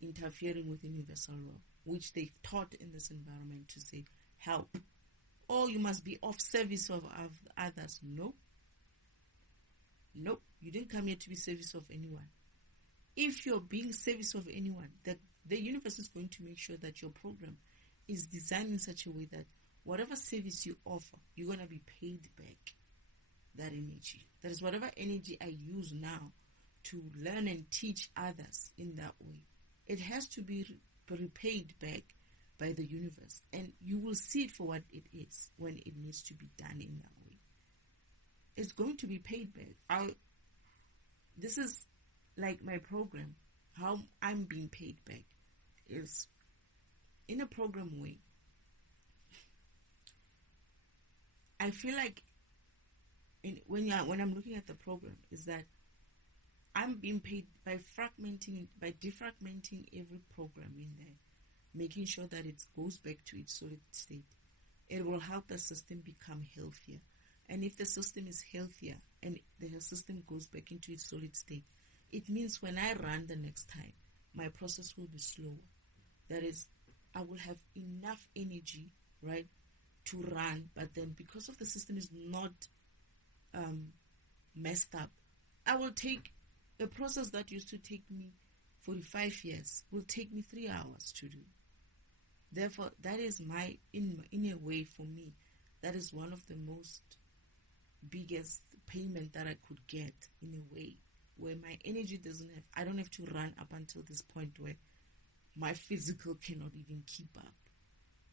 interfering with universal law, which they've taught in this environment to say, help. Oh, you must be of service of others. Nope, you didn't come here to be service of anyone. If you're being service of anyone, the universe is going to make sure that your program is designed in such a way that whatever service you offer, you're going to be paid back that energy. That is whatever energy I use now to learn and teach others in that way. It has to be repaid back by the universe, and you will see it for what it is when it needs to be done in that way. It's going to be paid back. This is like my program. How I'm being paid back is in a program way. I feel like when I'm looking at the program, is that I'm being paid by defragmenting every program in there, making sure that it goes back to its solid state. It will help the system become healthier. And if the system is healthier and the system goes back into its solid state, it means when I run the next time, my process will be slower. That is, I will have enough energy, right, to run, but then because of the system is not messed up, I will take a process that used to take me 45 years, will take me 3 hours to do. Therefore, that is in a way for me, that is one of the most biggest payment that I could get in a way, where my energy doesn't have, I don't have to run up until this point where my physical cannot even keep up.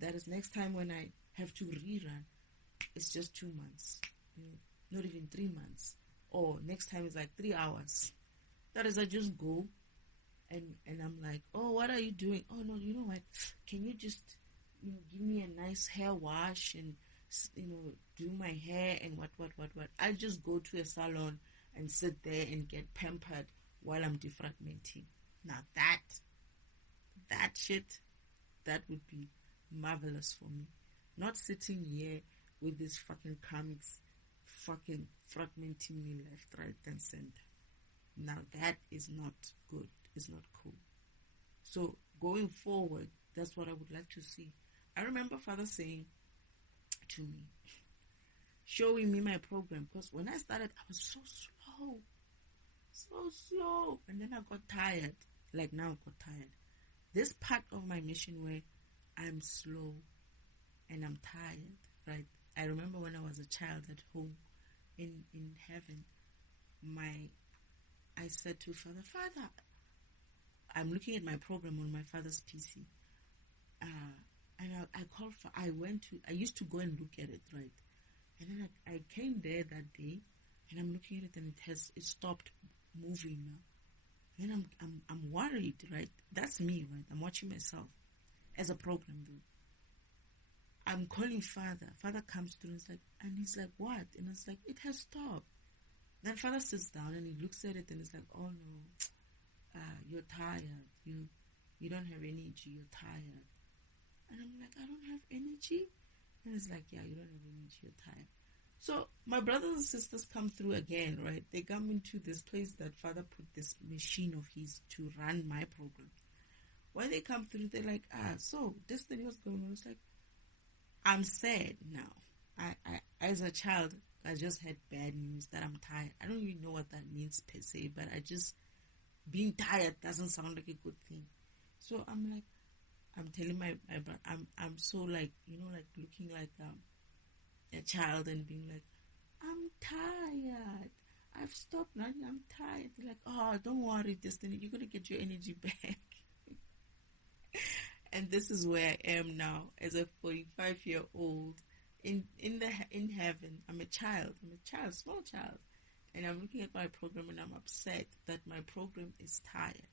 That is, next time when I have to rerun, it's just 2 months, not even 3 months. Or next time it's like 3 hours. That is, I just go and I'm like, oh, what are you doing? Oh, no, you know what? Can you just, give me a nice hair wash and, do my hair and what. I just go to a salon and sit there and get pampered while I'm defragmenting. Now that shit, that would be marvelous for me. Not sitting here with these fucking comics fucking fragmenting me left, right, and center. Now that is not good. It's not cool. So going forward, that's what I would like to see. I remember Father saying to me, showing me my program, because when I started, I was so slow, and then I got tired. Like now I got tired. This part of my mission where I'm slow and I'm tired, right? I remember when I was a child at home in heaven, I said to Father, I'm looking at my program on my father's PC, and I used to go and look at it, right? And then I came there that day, and I'm looking at it, and it stopped moving now. And then I'm worried, right? That's me, right? I'm watching myself as a program, though. I'm calling Father. Father comes through and he's like, what? And it's like, it has stopped. Then Father sits down and he looks at it and he's like, oh no, you're tired. You don't have energy. You're tired. And I'm like, I don't have energy? And he's like, yeah, you don't have energy. You're tired. So my brothers and sisters come through again, right? They come into this place that Father put this machine of his to run my program. When they come through, they're like, so Destiny, what's going on? It's like, I'm sad now. I as a child, I just had bad news that I'm tired. I don't even know what that means per se, but being tired doesn't sound like a good thing. So I'm telling my brother, I'm so like looking like a child and being like, I'm tired. I've stopped running. I'm tired. They're like, oh, don't worry, Destiny. You're gonna get your energy back. And this is where I am now as a 45-year-old in heaven. I'm a child, small child. And I'm looking at my program and I'm upset that my program is tired.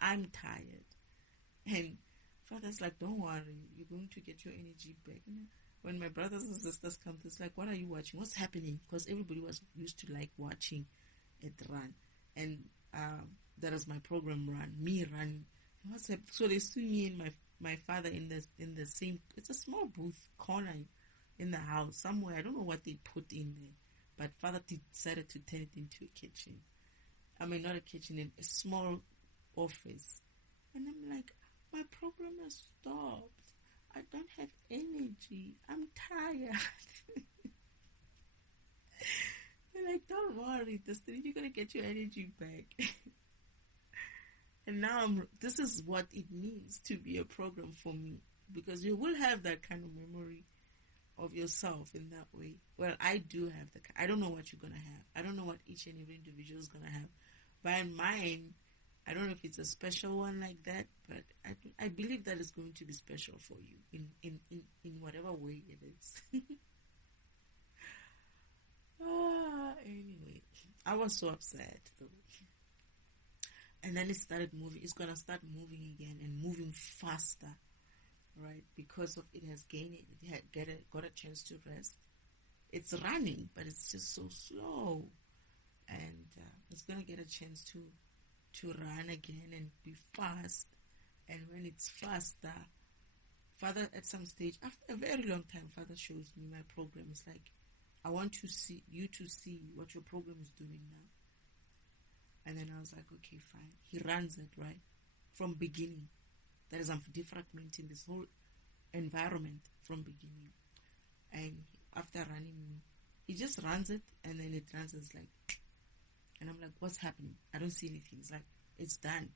I'm tired. And Father's like, don't worry, you're going to get your energy back. And when my brothers and sisters come to, it's like, what are you watching? What's happening? Because everybody was used to like watching it run. And that is my program run, me running. What's happening? So they see me and my father in the same, it's a small booth corner in the house somewhere. I don't know what they put in there, but Father decided to turn it into a kitchen. I mean, not a kitchen, a small office. And I'm like, my program has stopped. I don't have energy. I'm tired. They're like, don't worry, Destiny, you're going to get your energy back. And now this is what it means to be a program for me, because you will have that kind of memory of yourself in that way. Well, I do have I don't know what you're going to have. I don't know what each and every individual is going to have. But in mine, I don't know if it's a special one like that, but I believe that it's going to be special for you in whatever way it is. Anyway, I was so upset though. And then it started moving. It's gonna start moving again and moving faster, right? Because of it has gained it. It had got a chance to rest. It's running, but it's just so slow, and it's gonna get a chance to run again and be fast. And when it's faster, Father, at some stage, after a very long time, Father shows me my program. It's like, I want you to see what your program is doing now. And then I was like, okay, fine. He runs it, right? From beginning. That is, I'm defragmenting this whole environment from beginning. And after running, he just runs it, and then it runs. It's like, and I'm like, what's happening? I don't see anything. It's like, it's done.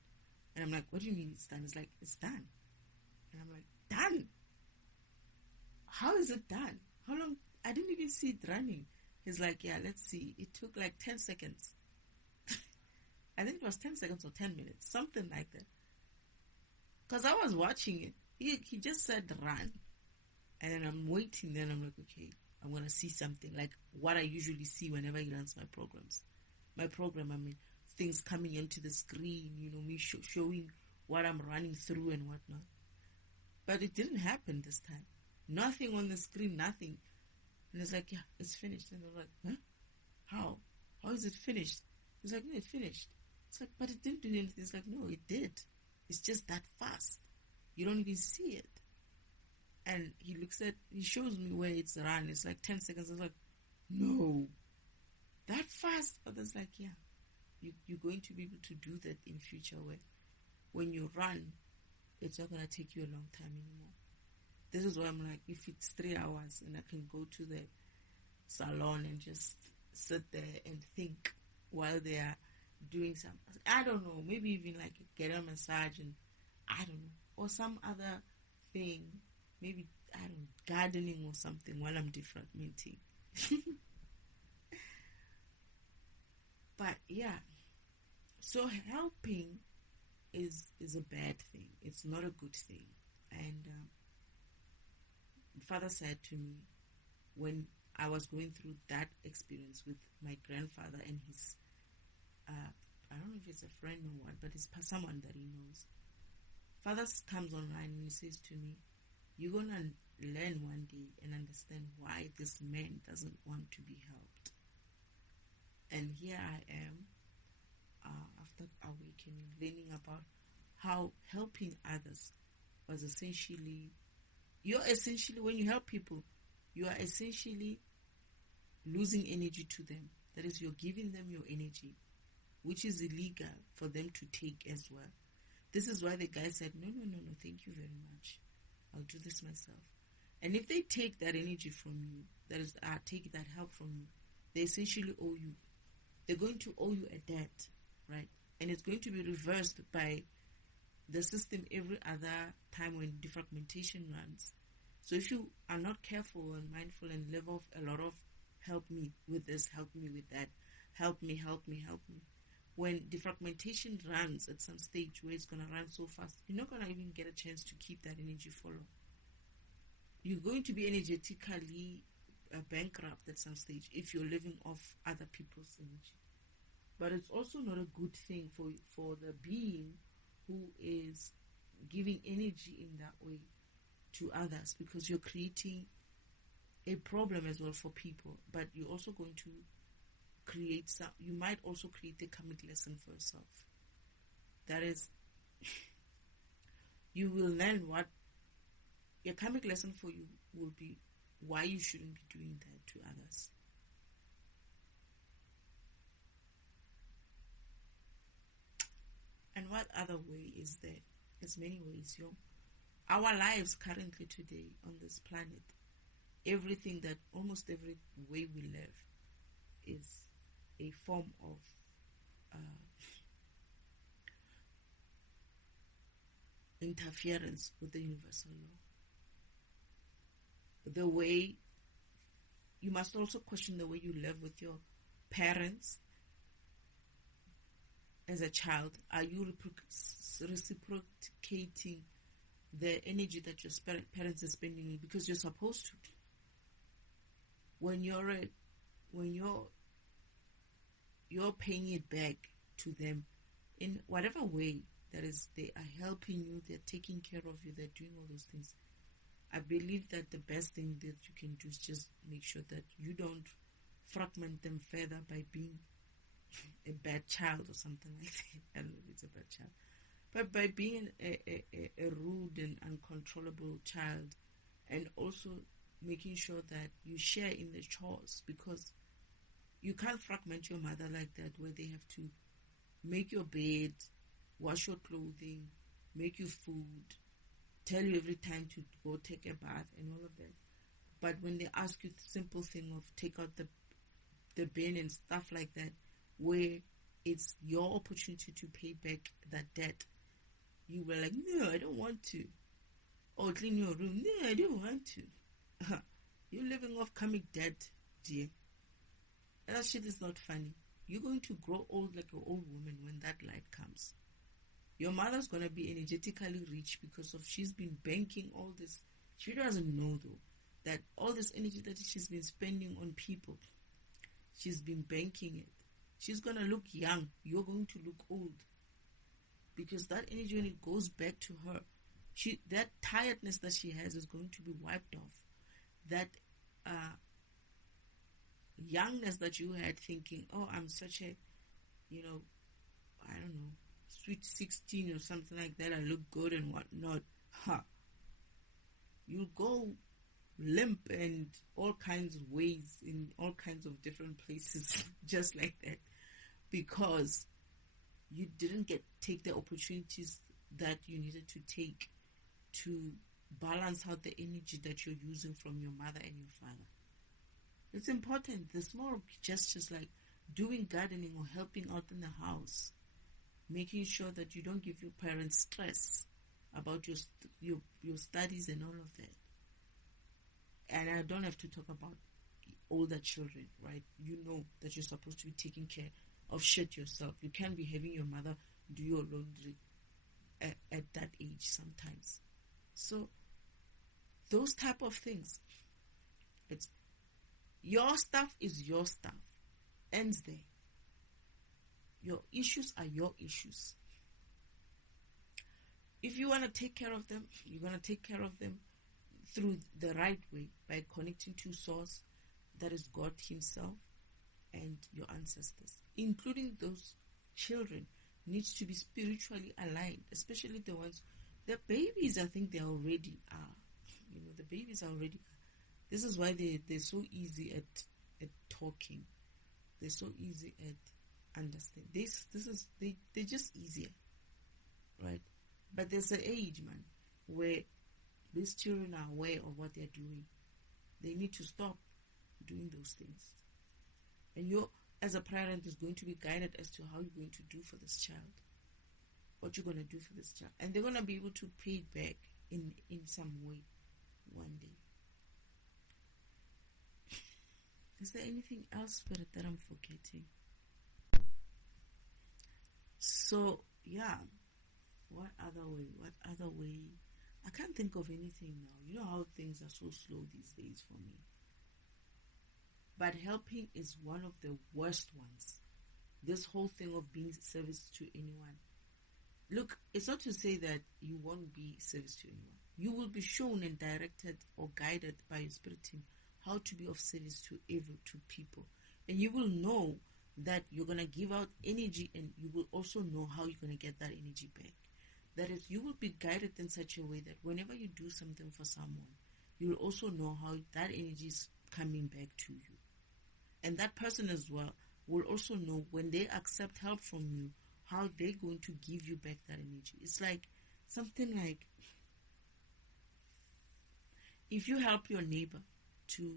And I'm like, what do you mean it's done? It's like, it's done. And I'm like, done? How is it done? How long? I didn't even see it running. He's like, yeah, let's see. It took like 10 seconds. I think it was 10 seconds or 10 minutes, something like that. Because I was watching it. He just said run. And then I'm waiting. Then I'm like, okay, I'm going to see something like what I usually see whenever he runs my programs. My program, I mean, things coming into the screen, me showing what I'm running through and whatnot. But it didn't happen this time. Nothing on the screen, nothing. And it's like, yeah, it's finished. And I'm like, huh? How? How is it finished? He's like, no, it finished. It's like, but it didn't do anything. It's like, no, it did. It's just that fast. You don't even see it. And he shows me where it's run. It's like 10 seconds. I was like, no, that fast? But it's like, yeah, you're going to be able to do that in future where when you run, it's not going to take you a long time anymore. This is why I'm like, if it's 3 hours and I can go to the salon and just sit there and think while they are doing something. I don't know, maybe even like get a massage and I don't know, or some other thing, maybe, I don't know, gardening or something while I'm defragmenting. But yeah, so helping is a bad thing. It's not a good thing. And Father said to me when I was going through that experience with my grandfather and his, I don't know if it's a friend or what, but it's someone that he knows. Father comes online and he says to me, you're going to learn one day and understand why this man doesn't want to be helped. And here I am, after awakening, learning about how helping others was essentially, when you help people, you are essentially losing energy to them. That is, you're giving them your energy, which is illegal for them to take as well. This is why the guy said, no, thank you very much. I'll do this myself. And if they take that energy from you, that is, take that help from you, they essentially owe you. They're going to owe you a debt, right? And it's going to be reversed by the system every other time when defragmentation runs. So if you are not careful and mindful and live off a lot of help me with this, help me with that, help me. When defragmentation runs at some stage where it's going to run so fast, you're not going to even get a chance to keep that energy for long. You're going to be energetically bankrupt at some stage if you're living off other people's energy. But it's also not a good thing for the being who is giving energy in that way to others, because you're creating a problem as well for people, but you're also going to you might also create a karmic lesson for yourself. That is, you will learn what your karmic lesson for you will be, why you shouldn't be doing that to others. And what other way is there? There's many ways, Our lives currently today on this planet, almost every way we live is a form of interference with the universal law. The way you must also question the way you live with your parents as a child. Are you reciprocating the energy that your parents are spending, because you're supposed to? When you're paying it back to them in whatever way, that is, they are helping you, they're taking care of you, they're doing all those things. I believe that the best thing that you can do is just make sure that you don't fragment them further by being a bad child or something like that. I don't know if it's a bad child, but by being a rude and uncontrollable child, and also making sure that you share in the chores, because you can't fragment your mother like that, where they have to make your bed, wash your clothing, make you food, tell you every time to go take a bath and all of that. But when they ask you the simple thing of take out the bin and stuff like that, where it's your opportunity to pay back that debt, you were like, no, I don't want to. Or clean your room, no, I don't want to. You're living off karmic debt, dear. And that shit is not funny. You're going to grow old like an old woman when that light comes. Your mother's going to be energetically rich because of she's been banking all this. She doesn't know, though, that all this energy that she's been spending on people, she's been banking it. She's going to look young. You're going to look old. Because that energy, when it goes back to her, that tiredness that she has is going to be wiped off. That youngness that you had thinking, oh, I'm such a, I don't know, sweet 16 or something like that, I look good and whatnot. You'll go limp and all kinds of ways in all kinds of different places just like that, because you didn't take the opportunities that you needed to take to balance out the energy that you're using from your mother and your father. It's important. The small gestures like doing gardening or helping out in the house, making sure that you don't give your parents stress about your studies and all of that. And I don't have to talk about older children, right? You know that you're supposed to be taking care of shit yourself. You can't be having your mother do your laundry at that age sometimes. So those type of things, it's your stuff is your stuff. Ends there. Your issues are your issues. If you want to take care of them, you're going to take care of them through the right way by connecting to Source, that is God Himself and your ancestors, including those children, needs to be spiritually aligned, especially the ones, the babies. I think they already are. The babies are already. This is why they're so easy at talking. They're so easy at understanding. They're just easier, right? But there's an age, man, where these children are aware of what they're doing. They need to stop doing those things. And you, as a parent, is going to be guided as to how you're going to do for this child. What you're going to do for this child. And they're going to be able to pay it back in some way one day. Is there anything else, Spirit, that I'm forgetting? So, yeah. What other way? I can't think of anything now. You know how things are so slow these days for me. But helping is one of the worst ones. This whole thing of being service to anyone. Look, it's not to say that you won't be service to anyone. You will be shown and directed or guided by your spirit team how to be of service to people. And you will know that you're going to give out energy, and you will also know how you're going to get that energy back. That is, you will be guided in such a way that whenever you do something for someone, you will also know how that energy is coming back to you. And that person as well will also know when they accept help from you, how they're going to give you back that energy. It's like something like, if you help your neighbor to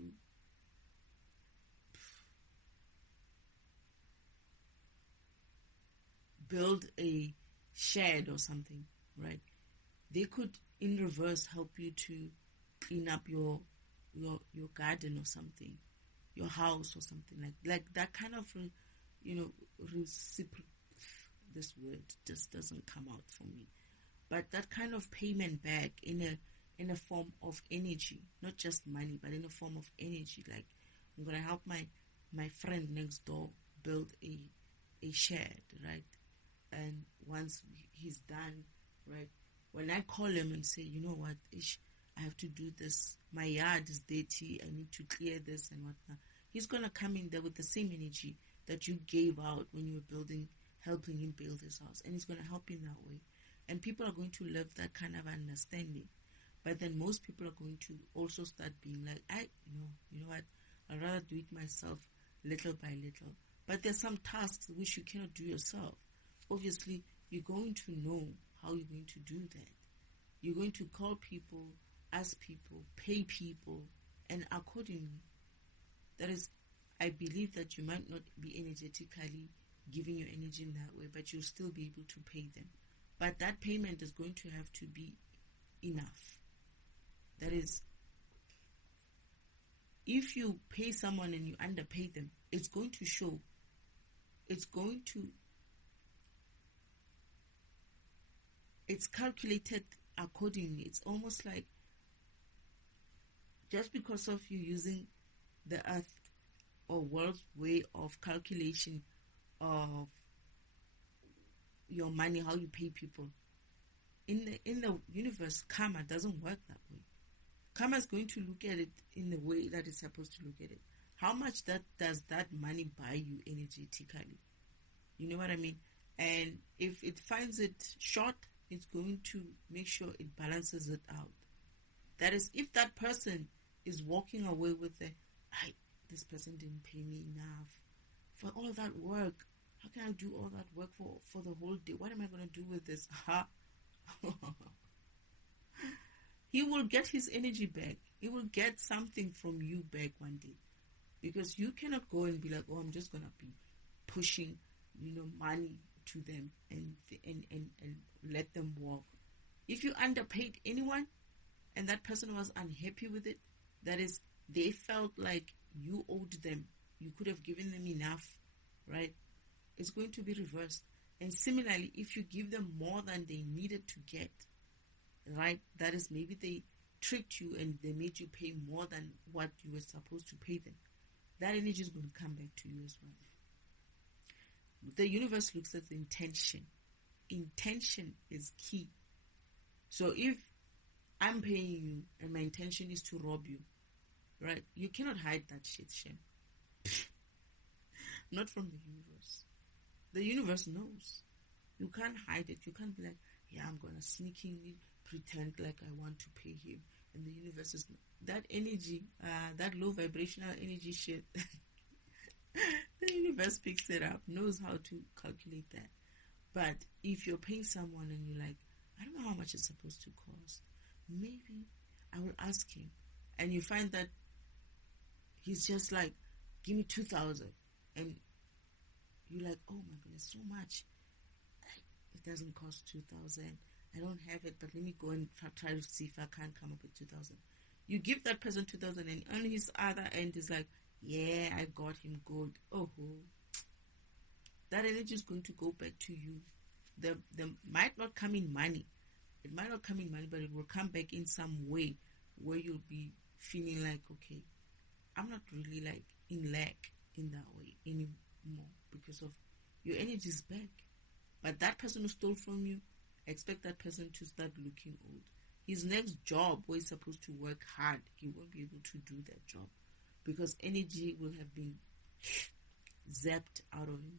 build a shed or something, right? They could in reverse help you to clean up your garden or something, your house or something like that kind of reciprocal. This word just doesn't come out for me, but that kind of payment back in a form of energy, not just money, but in a form of energy. Like, I'm gonna help my friend next door build a shed, right? And once he's done, right, when I call him and say, you know what, I have to do this, my yard is dirty, I need to clear this and whatnot, he's gonna come in there with the same energy that you gave out when you were helping him build his house, and he's gonna help you in that way. And people are going to live that kind of understanding. But then most people are going to also start being like, you know what, I'd rather do it myself little by little. But there's some tasks which you cannot do yourself. obviously you're going to know how you're going to do that. You're going to call people, ask people, pay people, and accordingly. That is, I believe that you might not be energetically giving your energy in that way, but you'll still be able to pay them. But that payment is going to have to be enough. That is, if you pay someone and you underpay them, it's going to show. It's calculated accordingly. It's almost like just because of you using the earth or world's way of calculation of your money, how you pay people. In the universe, karma doesn't work that way. Karma is going to look at it in the way that it's supposed to look at it. How much does that money buy you energetically? You know what I mean? And if it finds it short, it's going to make sure it balances it out. That is, if that person is walking away with this person didn't pay me enough for all that work. How can I do all that work for the whole day? What am I going to do with this? He will get his energy back. He will get something from you back one day. Because you cannot go and be like, oh, I'm just going to be pushing, money to them and let them walk. If you underpaid anyone and that person was unhappy with it, that is, they felt like you owed them, you could have given them enough, right? It's going to be reversed. And similarly, if you give them more than they needed to get, right, that is, maybe they tricked you and they made you pay more than what you were supposed to pay them, that energy is going to come back to you as well. The universe looks at the intention. Intention is key. So if I'm paying you and my intention is to rob you, right, you cannot hide that shit, Shem. Not from the universe. The universe knows. You can't hide it. You can't be like, yeah, I'm going to sneakingly pretend like I want to pay him. And the universe is... That energy, that low vibrational energy shit, the universe picks it up, knows how to calculate that. But if you're paying someone and you're like, I don't know how much it's supposed to cost, maybe I will ask him. And you find that he's just like, give me 2,000. And you're like, oh my goodness, so much. It doesn't cost 2,000. I don't have it, but let me go and try to see if I can't come up with 2,000. You give that person 2,000 and on his other end is like, yeah, I got him good. Oh, that energy is going to go back to you. The might not come in money. It might not come in money, but it will come back in some way where you'll be feeling like, okay, I'm not really like in lack in that way anymore because of your energy is back. But that person who stole from you, expect that person to start looking old. His next job, where he's supposed to work hard, he won't be able to do that job because energy will have been zapped out of him.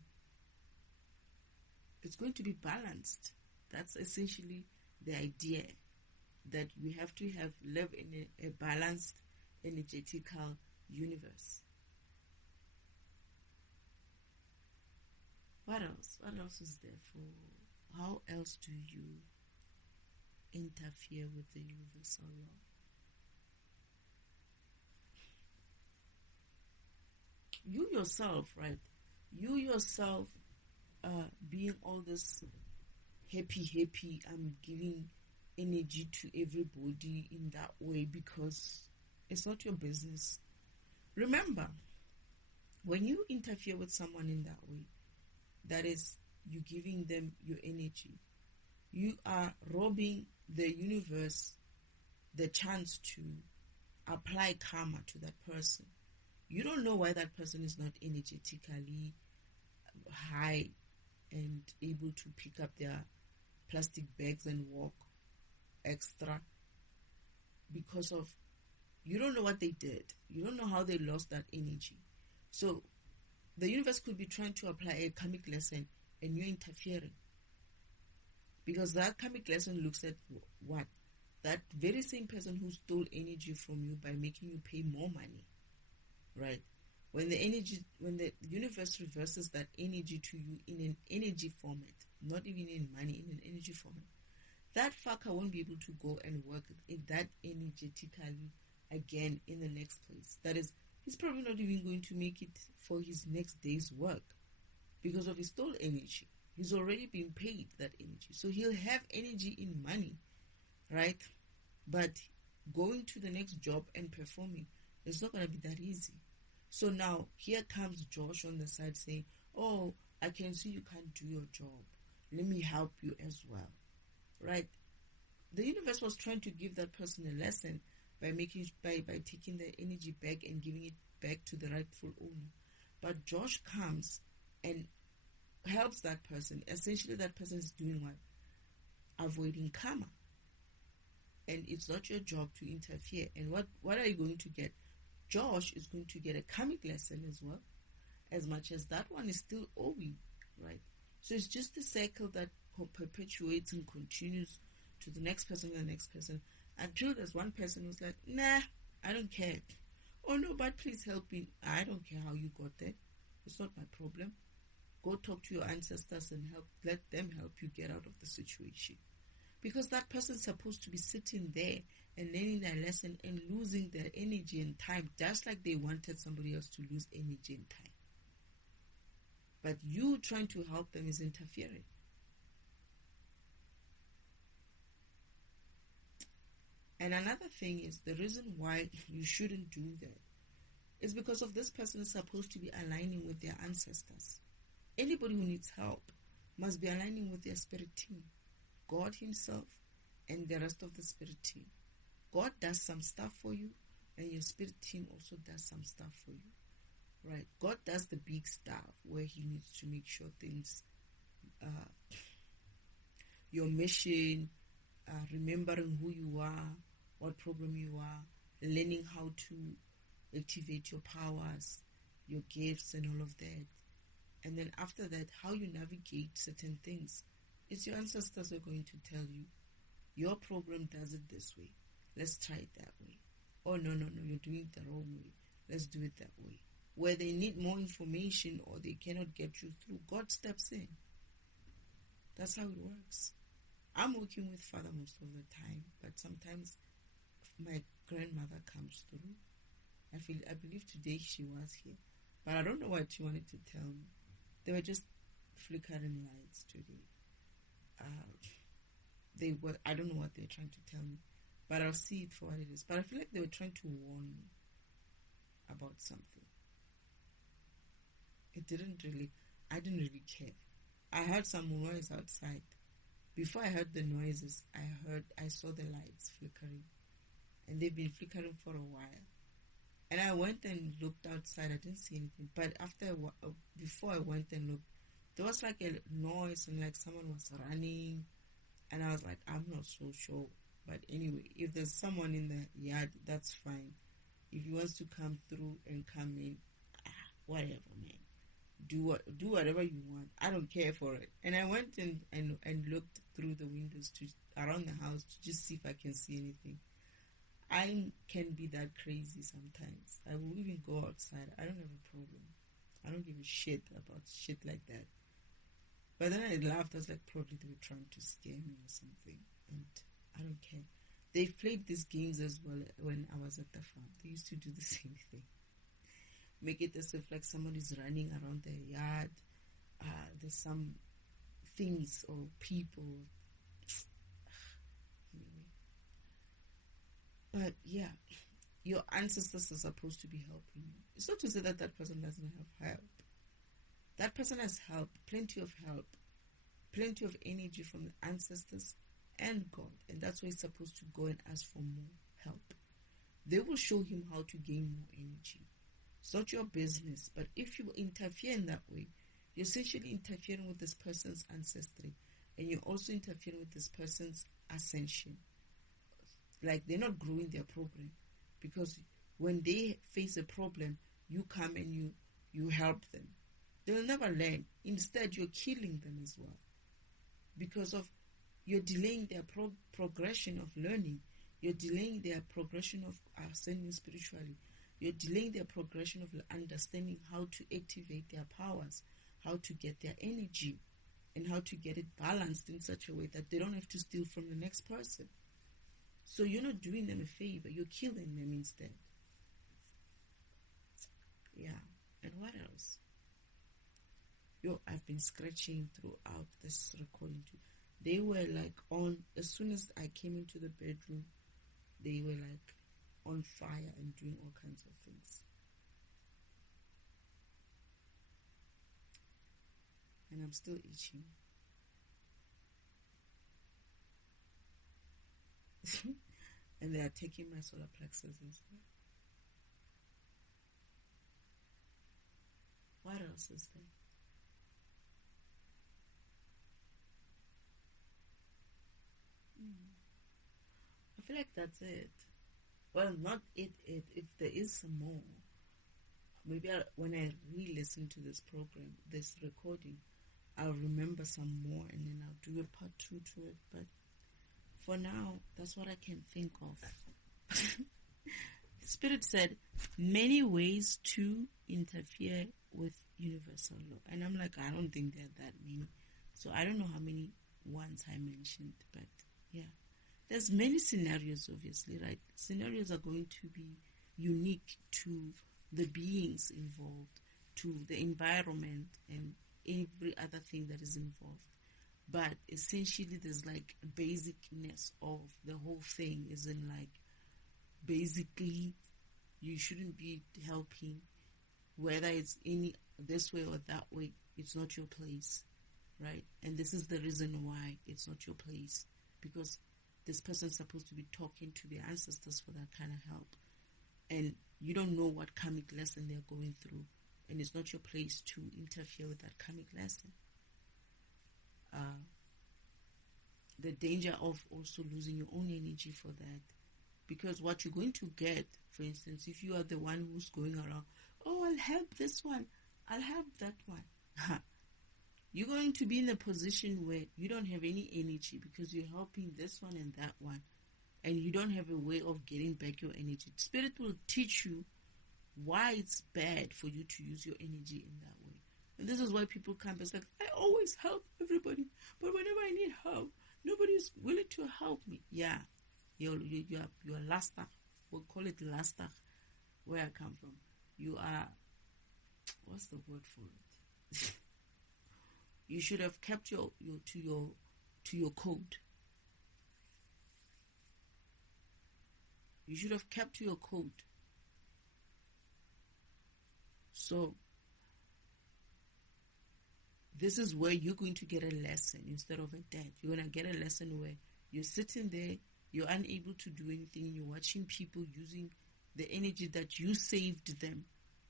It's going to be balanced. That's essentially the idea, that we have to live in a balanced energetical universe. What else? What else is there for? How else do you interfere with the universal law? You yourself, right? You yourself being all this happy, I'm giving energy to everybody in that way because it's not your business. Remember, when you interfere with someone in that way, that is, you giving them your energy, you are robbing the universe the chance to apply karma to that person. You don't know why that person is not energetically high and able to pick up their plastic bags and walk extra because of, you don't know what they did. You don't know how they lost that energy. So the universe could be trying to apply a karmic lesson and you're interfering. Because that karmic lesson looks at what? That very same person who stole energy from you by making you pay more money, right? When the universe reverses that energy to you in an energy format, not even in money, in an energy format, that fucker won't be able to go and work in that energetically again in the next place. That is, he's probably not even going to make it for his next day's work because of his stole energy. He's already been paid that energy. So he'll have energy in money, right? But going to the next job and performing, it's not going to be that easy. So now here comes Josh on the side saying, oh, I can see you can't do your job. Let me help you as well, right? The universe was trying to give that person a lesson by taking the energy back and giving it back to the rightful owner. But Josh comes and helps that person. Essentially, that person is doing what? Avoiding karma. And it's not your job to interfere. And what are you going to get? Josh is going to get a karmic lesson as well, as much as that one is still owing, right? So it's just a cycle that perpetuates and continues to the next person and the next person, until there's one person who's like, nah, I don't care. Oh no, but please help me. I don't care how you got there. It's not my problem. Go talk to your ancestors and let them help you get out of the situation. Because that person's supposed to be sitting there and learning their lesson and losing their energy and time, just like they wanted somebody else to lose energy and time. But you trying to help them is interfering. And another thing is, the reason why you shouldn't do that is because of this person is supposed to be aligning with their ancestors. Anybody who needs help must be aligning with their spirit team, God himself and the rest of the spirit team. God does some stuff for you, and your spirit team also does some stuff for you, right? God does the big stuff where he needs to make sure things, your mission, remembering who you are, what problem you are, learning how to activate your powers, your gifts and all of that. And then after that, how you navigate certain things. It's your ancestors who are going to tell you, your program does it this way. Let's try it that way. Oh, no, you're doing it the wrong way. Let's do it that way. Where they need more information or they cannot get you through, God steps in. That's how it works. I'm working with Father most of the time, but sometimes my grandmother comes through. I believe today she was here, but I don't know what she wanted to tell me. They were just flickering lights today. I don't know what they're trying to tell me, but I'll see it for what it is. But I feel like they were trying to warn me about something. I didn't really care. I heard some noise outside. Before I heard the noises, I saw the lights flickering, and they've been flickering for a while. And I went and looked outside. I didn't see anything. But before I went and looked, there was like a noise and like someone was running. And I was like, I'm not so sure. But anyway, if there's someone in the yard, that's fine. If he wants to come through and come in, whatever, man. Do whatever you want. I don't care for it. And I went and looked through the windows around the house to just see if I can see anything. I can be that crazy sometimes. I will even go outside. I don't have a problem. I don't give a shit about shit like that. But then I laughed. I was like, probably they were trying to scare me or something. And I don't care. They've played these games as well when I was at the farm. They used to do the same thing. Make it as if like somebody's running around the yard. There's some things or people. Anyway. But yeah, your ancestors are supposed to be helping you. It's not to say that that person doesn't have help. That person has help, plenty of energy from the ancestors and God. And that's why he's supposed to go and ask for more help. They will show him how to gain more energy. It's not your business. But if you interfere in that way, you're essentially interfering with this person's ancestry. And you're also interfering with this person's ascension. Like, they're not growing their program. Because when they face a problem, you come and you help them. They'll never learn. Instead, you're killing them as well. Because you're delaying their progression of learning. You're delaying their progression of ascending spiritually. You're delaying their progression of understanding how to activate their powers, how to get their energy, and how to get it balanced in such a way that they don't have to steal from the next person. So you're not doing them a favor, you're killing them instead. Yeah. And what else? I've been scratching throughout this recording too. They were like as soon as I came into the bedroom, they were like on fire and doing all kinds of things. And I'm still itching. And they are taking my solar plexus as well. What else is there? I feel like that's it. Well, not it. If there is some more, maybe when I re-listen to this program, this recording, I'll remember some more and then I'll do a part 2 to it. But for now, that's what I can think of. Spirit said, many ways to interfere with universal law. And I'm like, I don't think there are that many. So I don't know how many ones I mentioned, but yeah. There's many scenarios, obviously, right? Scenarios are going to be unique to the beings involved, to the environment, and every other thing that is involved. But essentially, there's like a basicness of the whole thing, is in like, basically, you shouldn't be helping, whether it's any this way or that way, it's not your place, right? And this is the reason why it's not your place, because this person's supposed to be talking to their ancestors for that kind of help. And you don't know what karmic lesson they're going through. And it's not your place to interfere with that karmic lesson. The danger of also losing your own energy for that. Because what you're going to get, for instance, if you are the one who's going around, oh, I'll help this one, I'll help that one. You're going to be in a position where you don't have any energy because you're helping this one and that one, and you don't have a way of getting back your energy. Spirit will teach you why it's bad for you to use your energy in that way. And this is why people come. It's like, I always help everybody, but whenever I need help, nobody's willing to help me. Yeah, you're Lastach. We'll call it Lastach, where I come from. You are, what's the word for it? You should have kept your code. You should have kept to your code. So this is where you're going to get a lesson instead of a death. You're going to get a lesson where you're sitting there, you're unable to do anything, you're watching people using the energy that you saved them,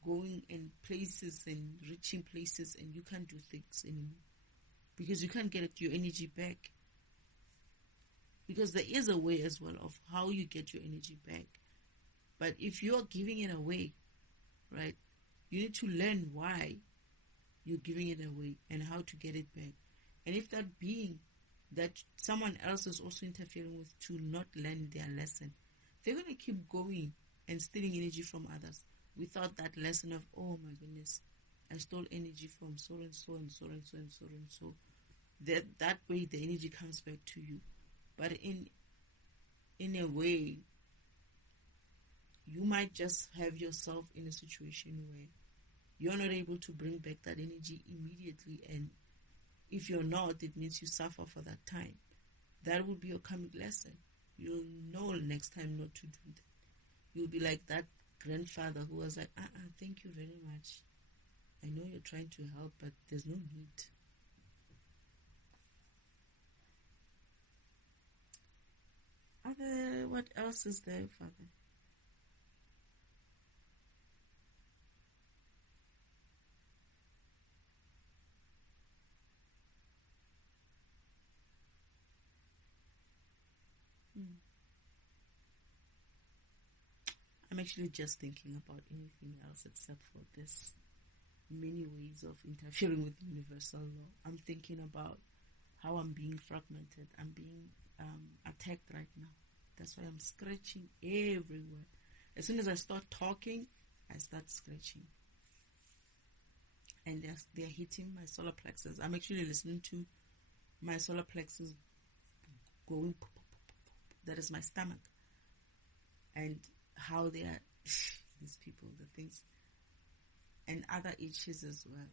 going in places and reaching places, and you can't do things anymore. Because you can't get your energy back. Because there is a way as well of how you get your energy back. But if you're giving it away, right, you need to learn why you're giving it away and how to get it back. And if that being that someone else is also interfering with to not learn their lesson, they're going to keep going and stealing energy from others without that lesson of, oh my goodness, I stole energy from so and so and so and so and so and so. That way the energy comes back to you. But in a way, you might just have yourself in a situation where you're not able to bring back that energy immediately, and if you're not, it means you suffer for that time. That will be your karmic lesson. You'll know next time not to do that. You'll be like that grandfather who was like, thank you very much. I know you're trying to help, but there's no need. What else is there, Father? I'm actually just thinking about anything else except for this many ways of interfering with universal law. I'm thinking about how I'm being fragmented. I'm being attacked right now. That's why I'm scratching everywhere. As soon as I start talking, I start scratching. And they're hitting my solar plexus. I'm actually listening to my solar plexus going. That is my stomach. And how they are, these people, the things, and other itches as well.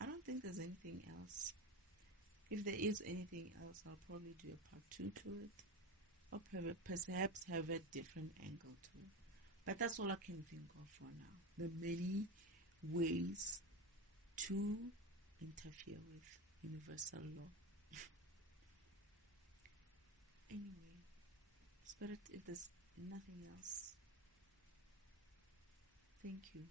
I don't think there's anything else. If there is anything else, I'll probably do a part 2 to it, or perhaps have a different angle to it. But that's all I can think of for now. The many ways to interfere with universal law. Anyway, Spirit, if there's nothing else, thank you.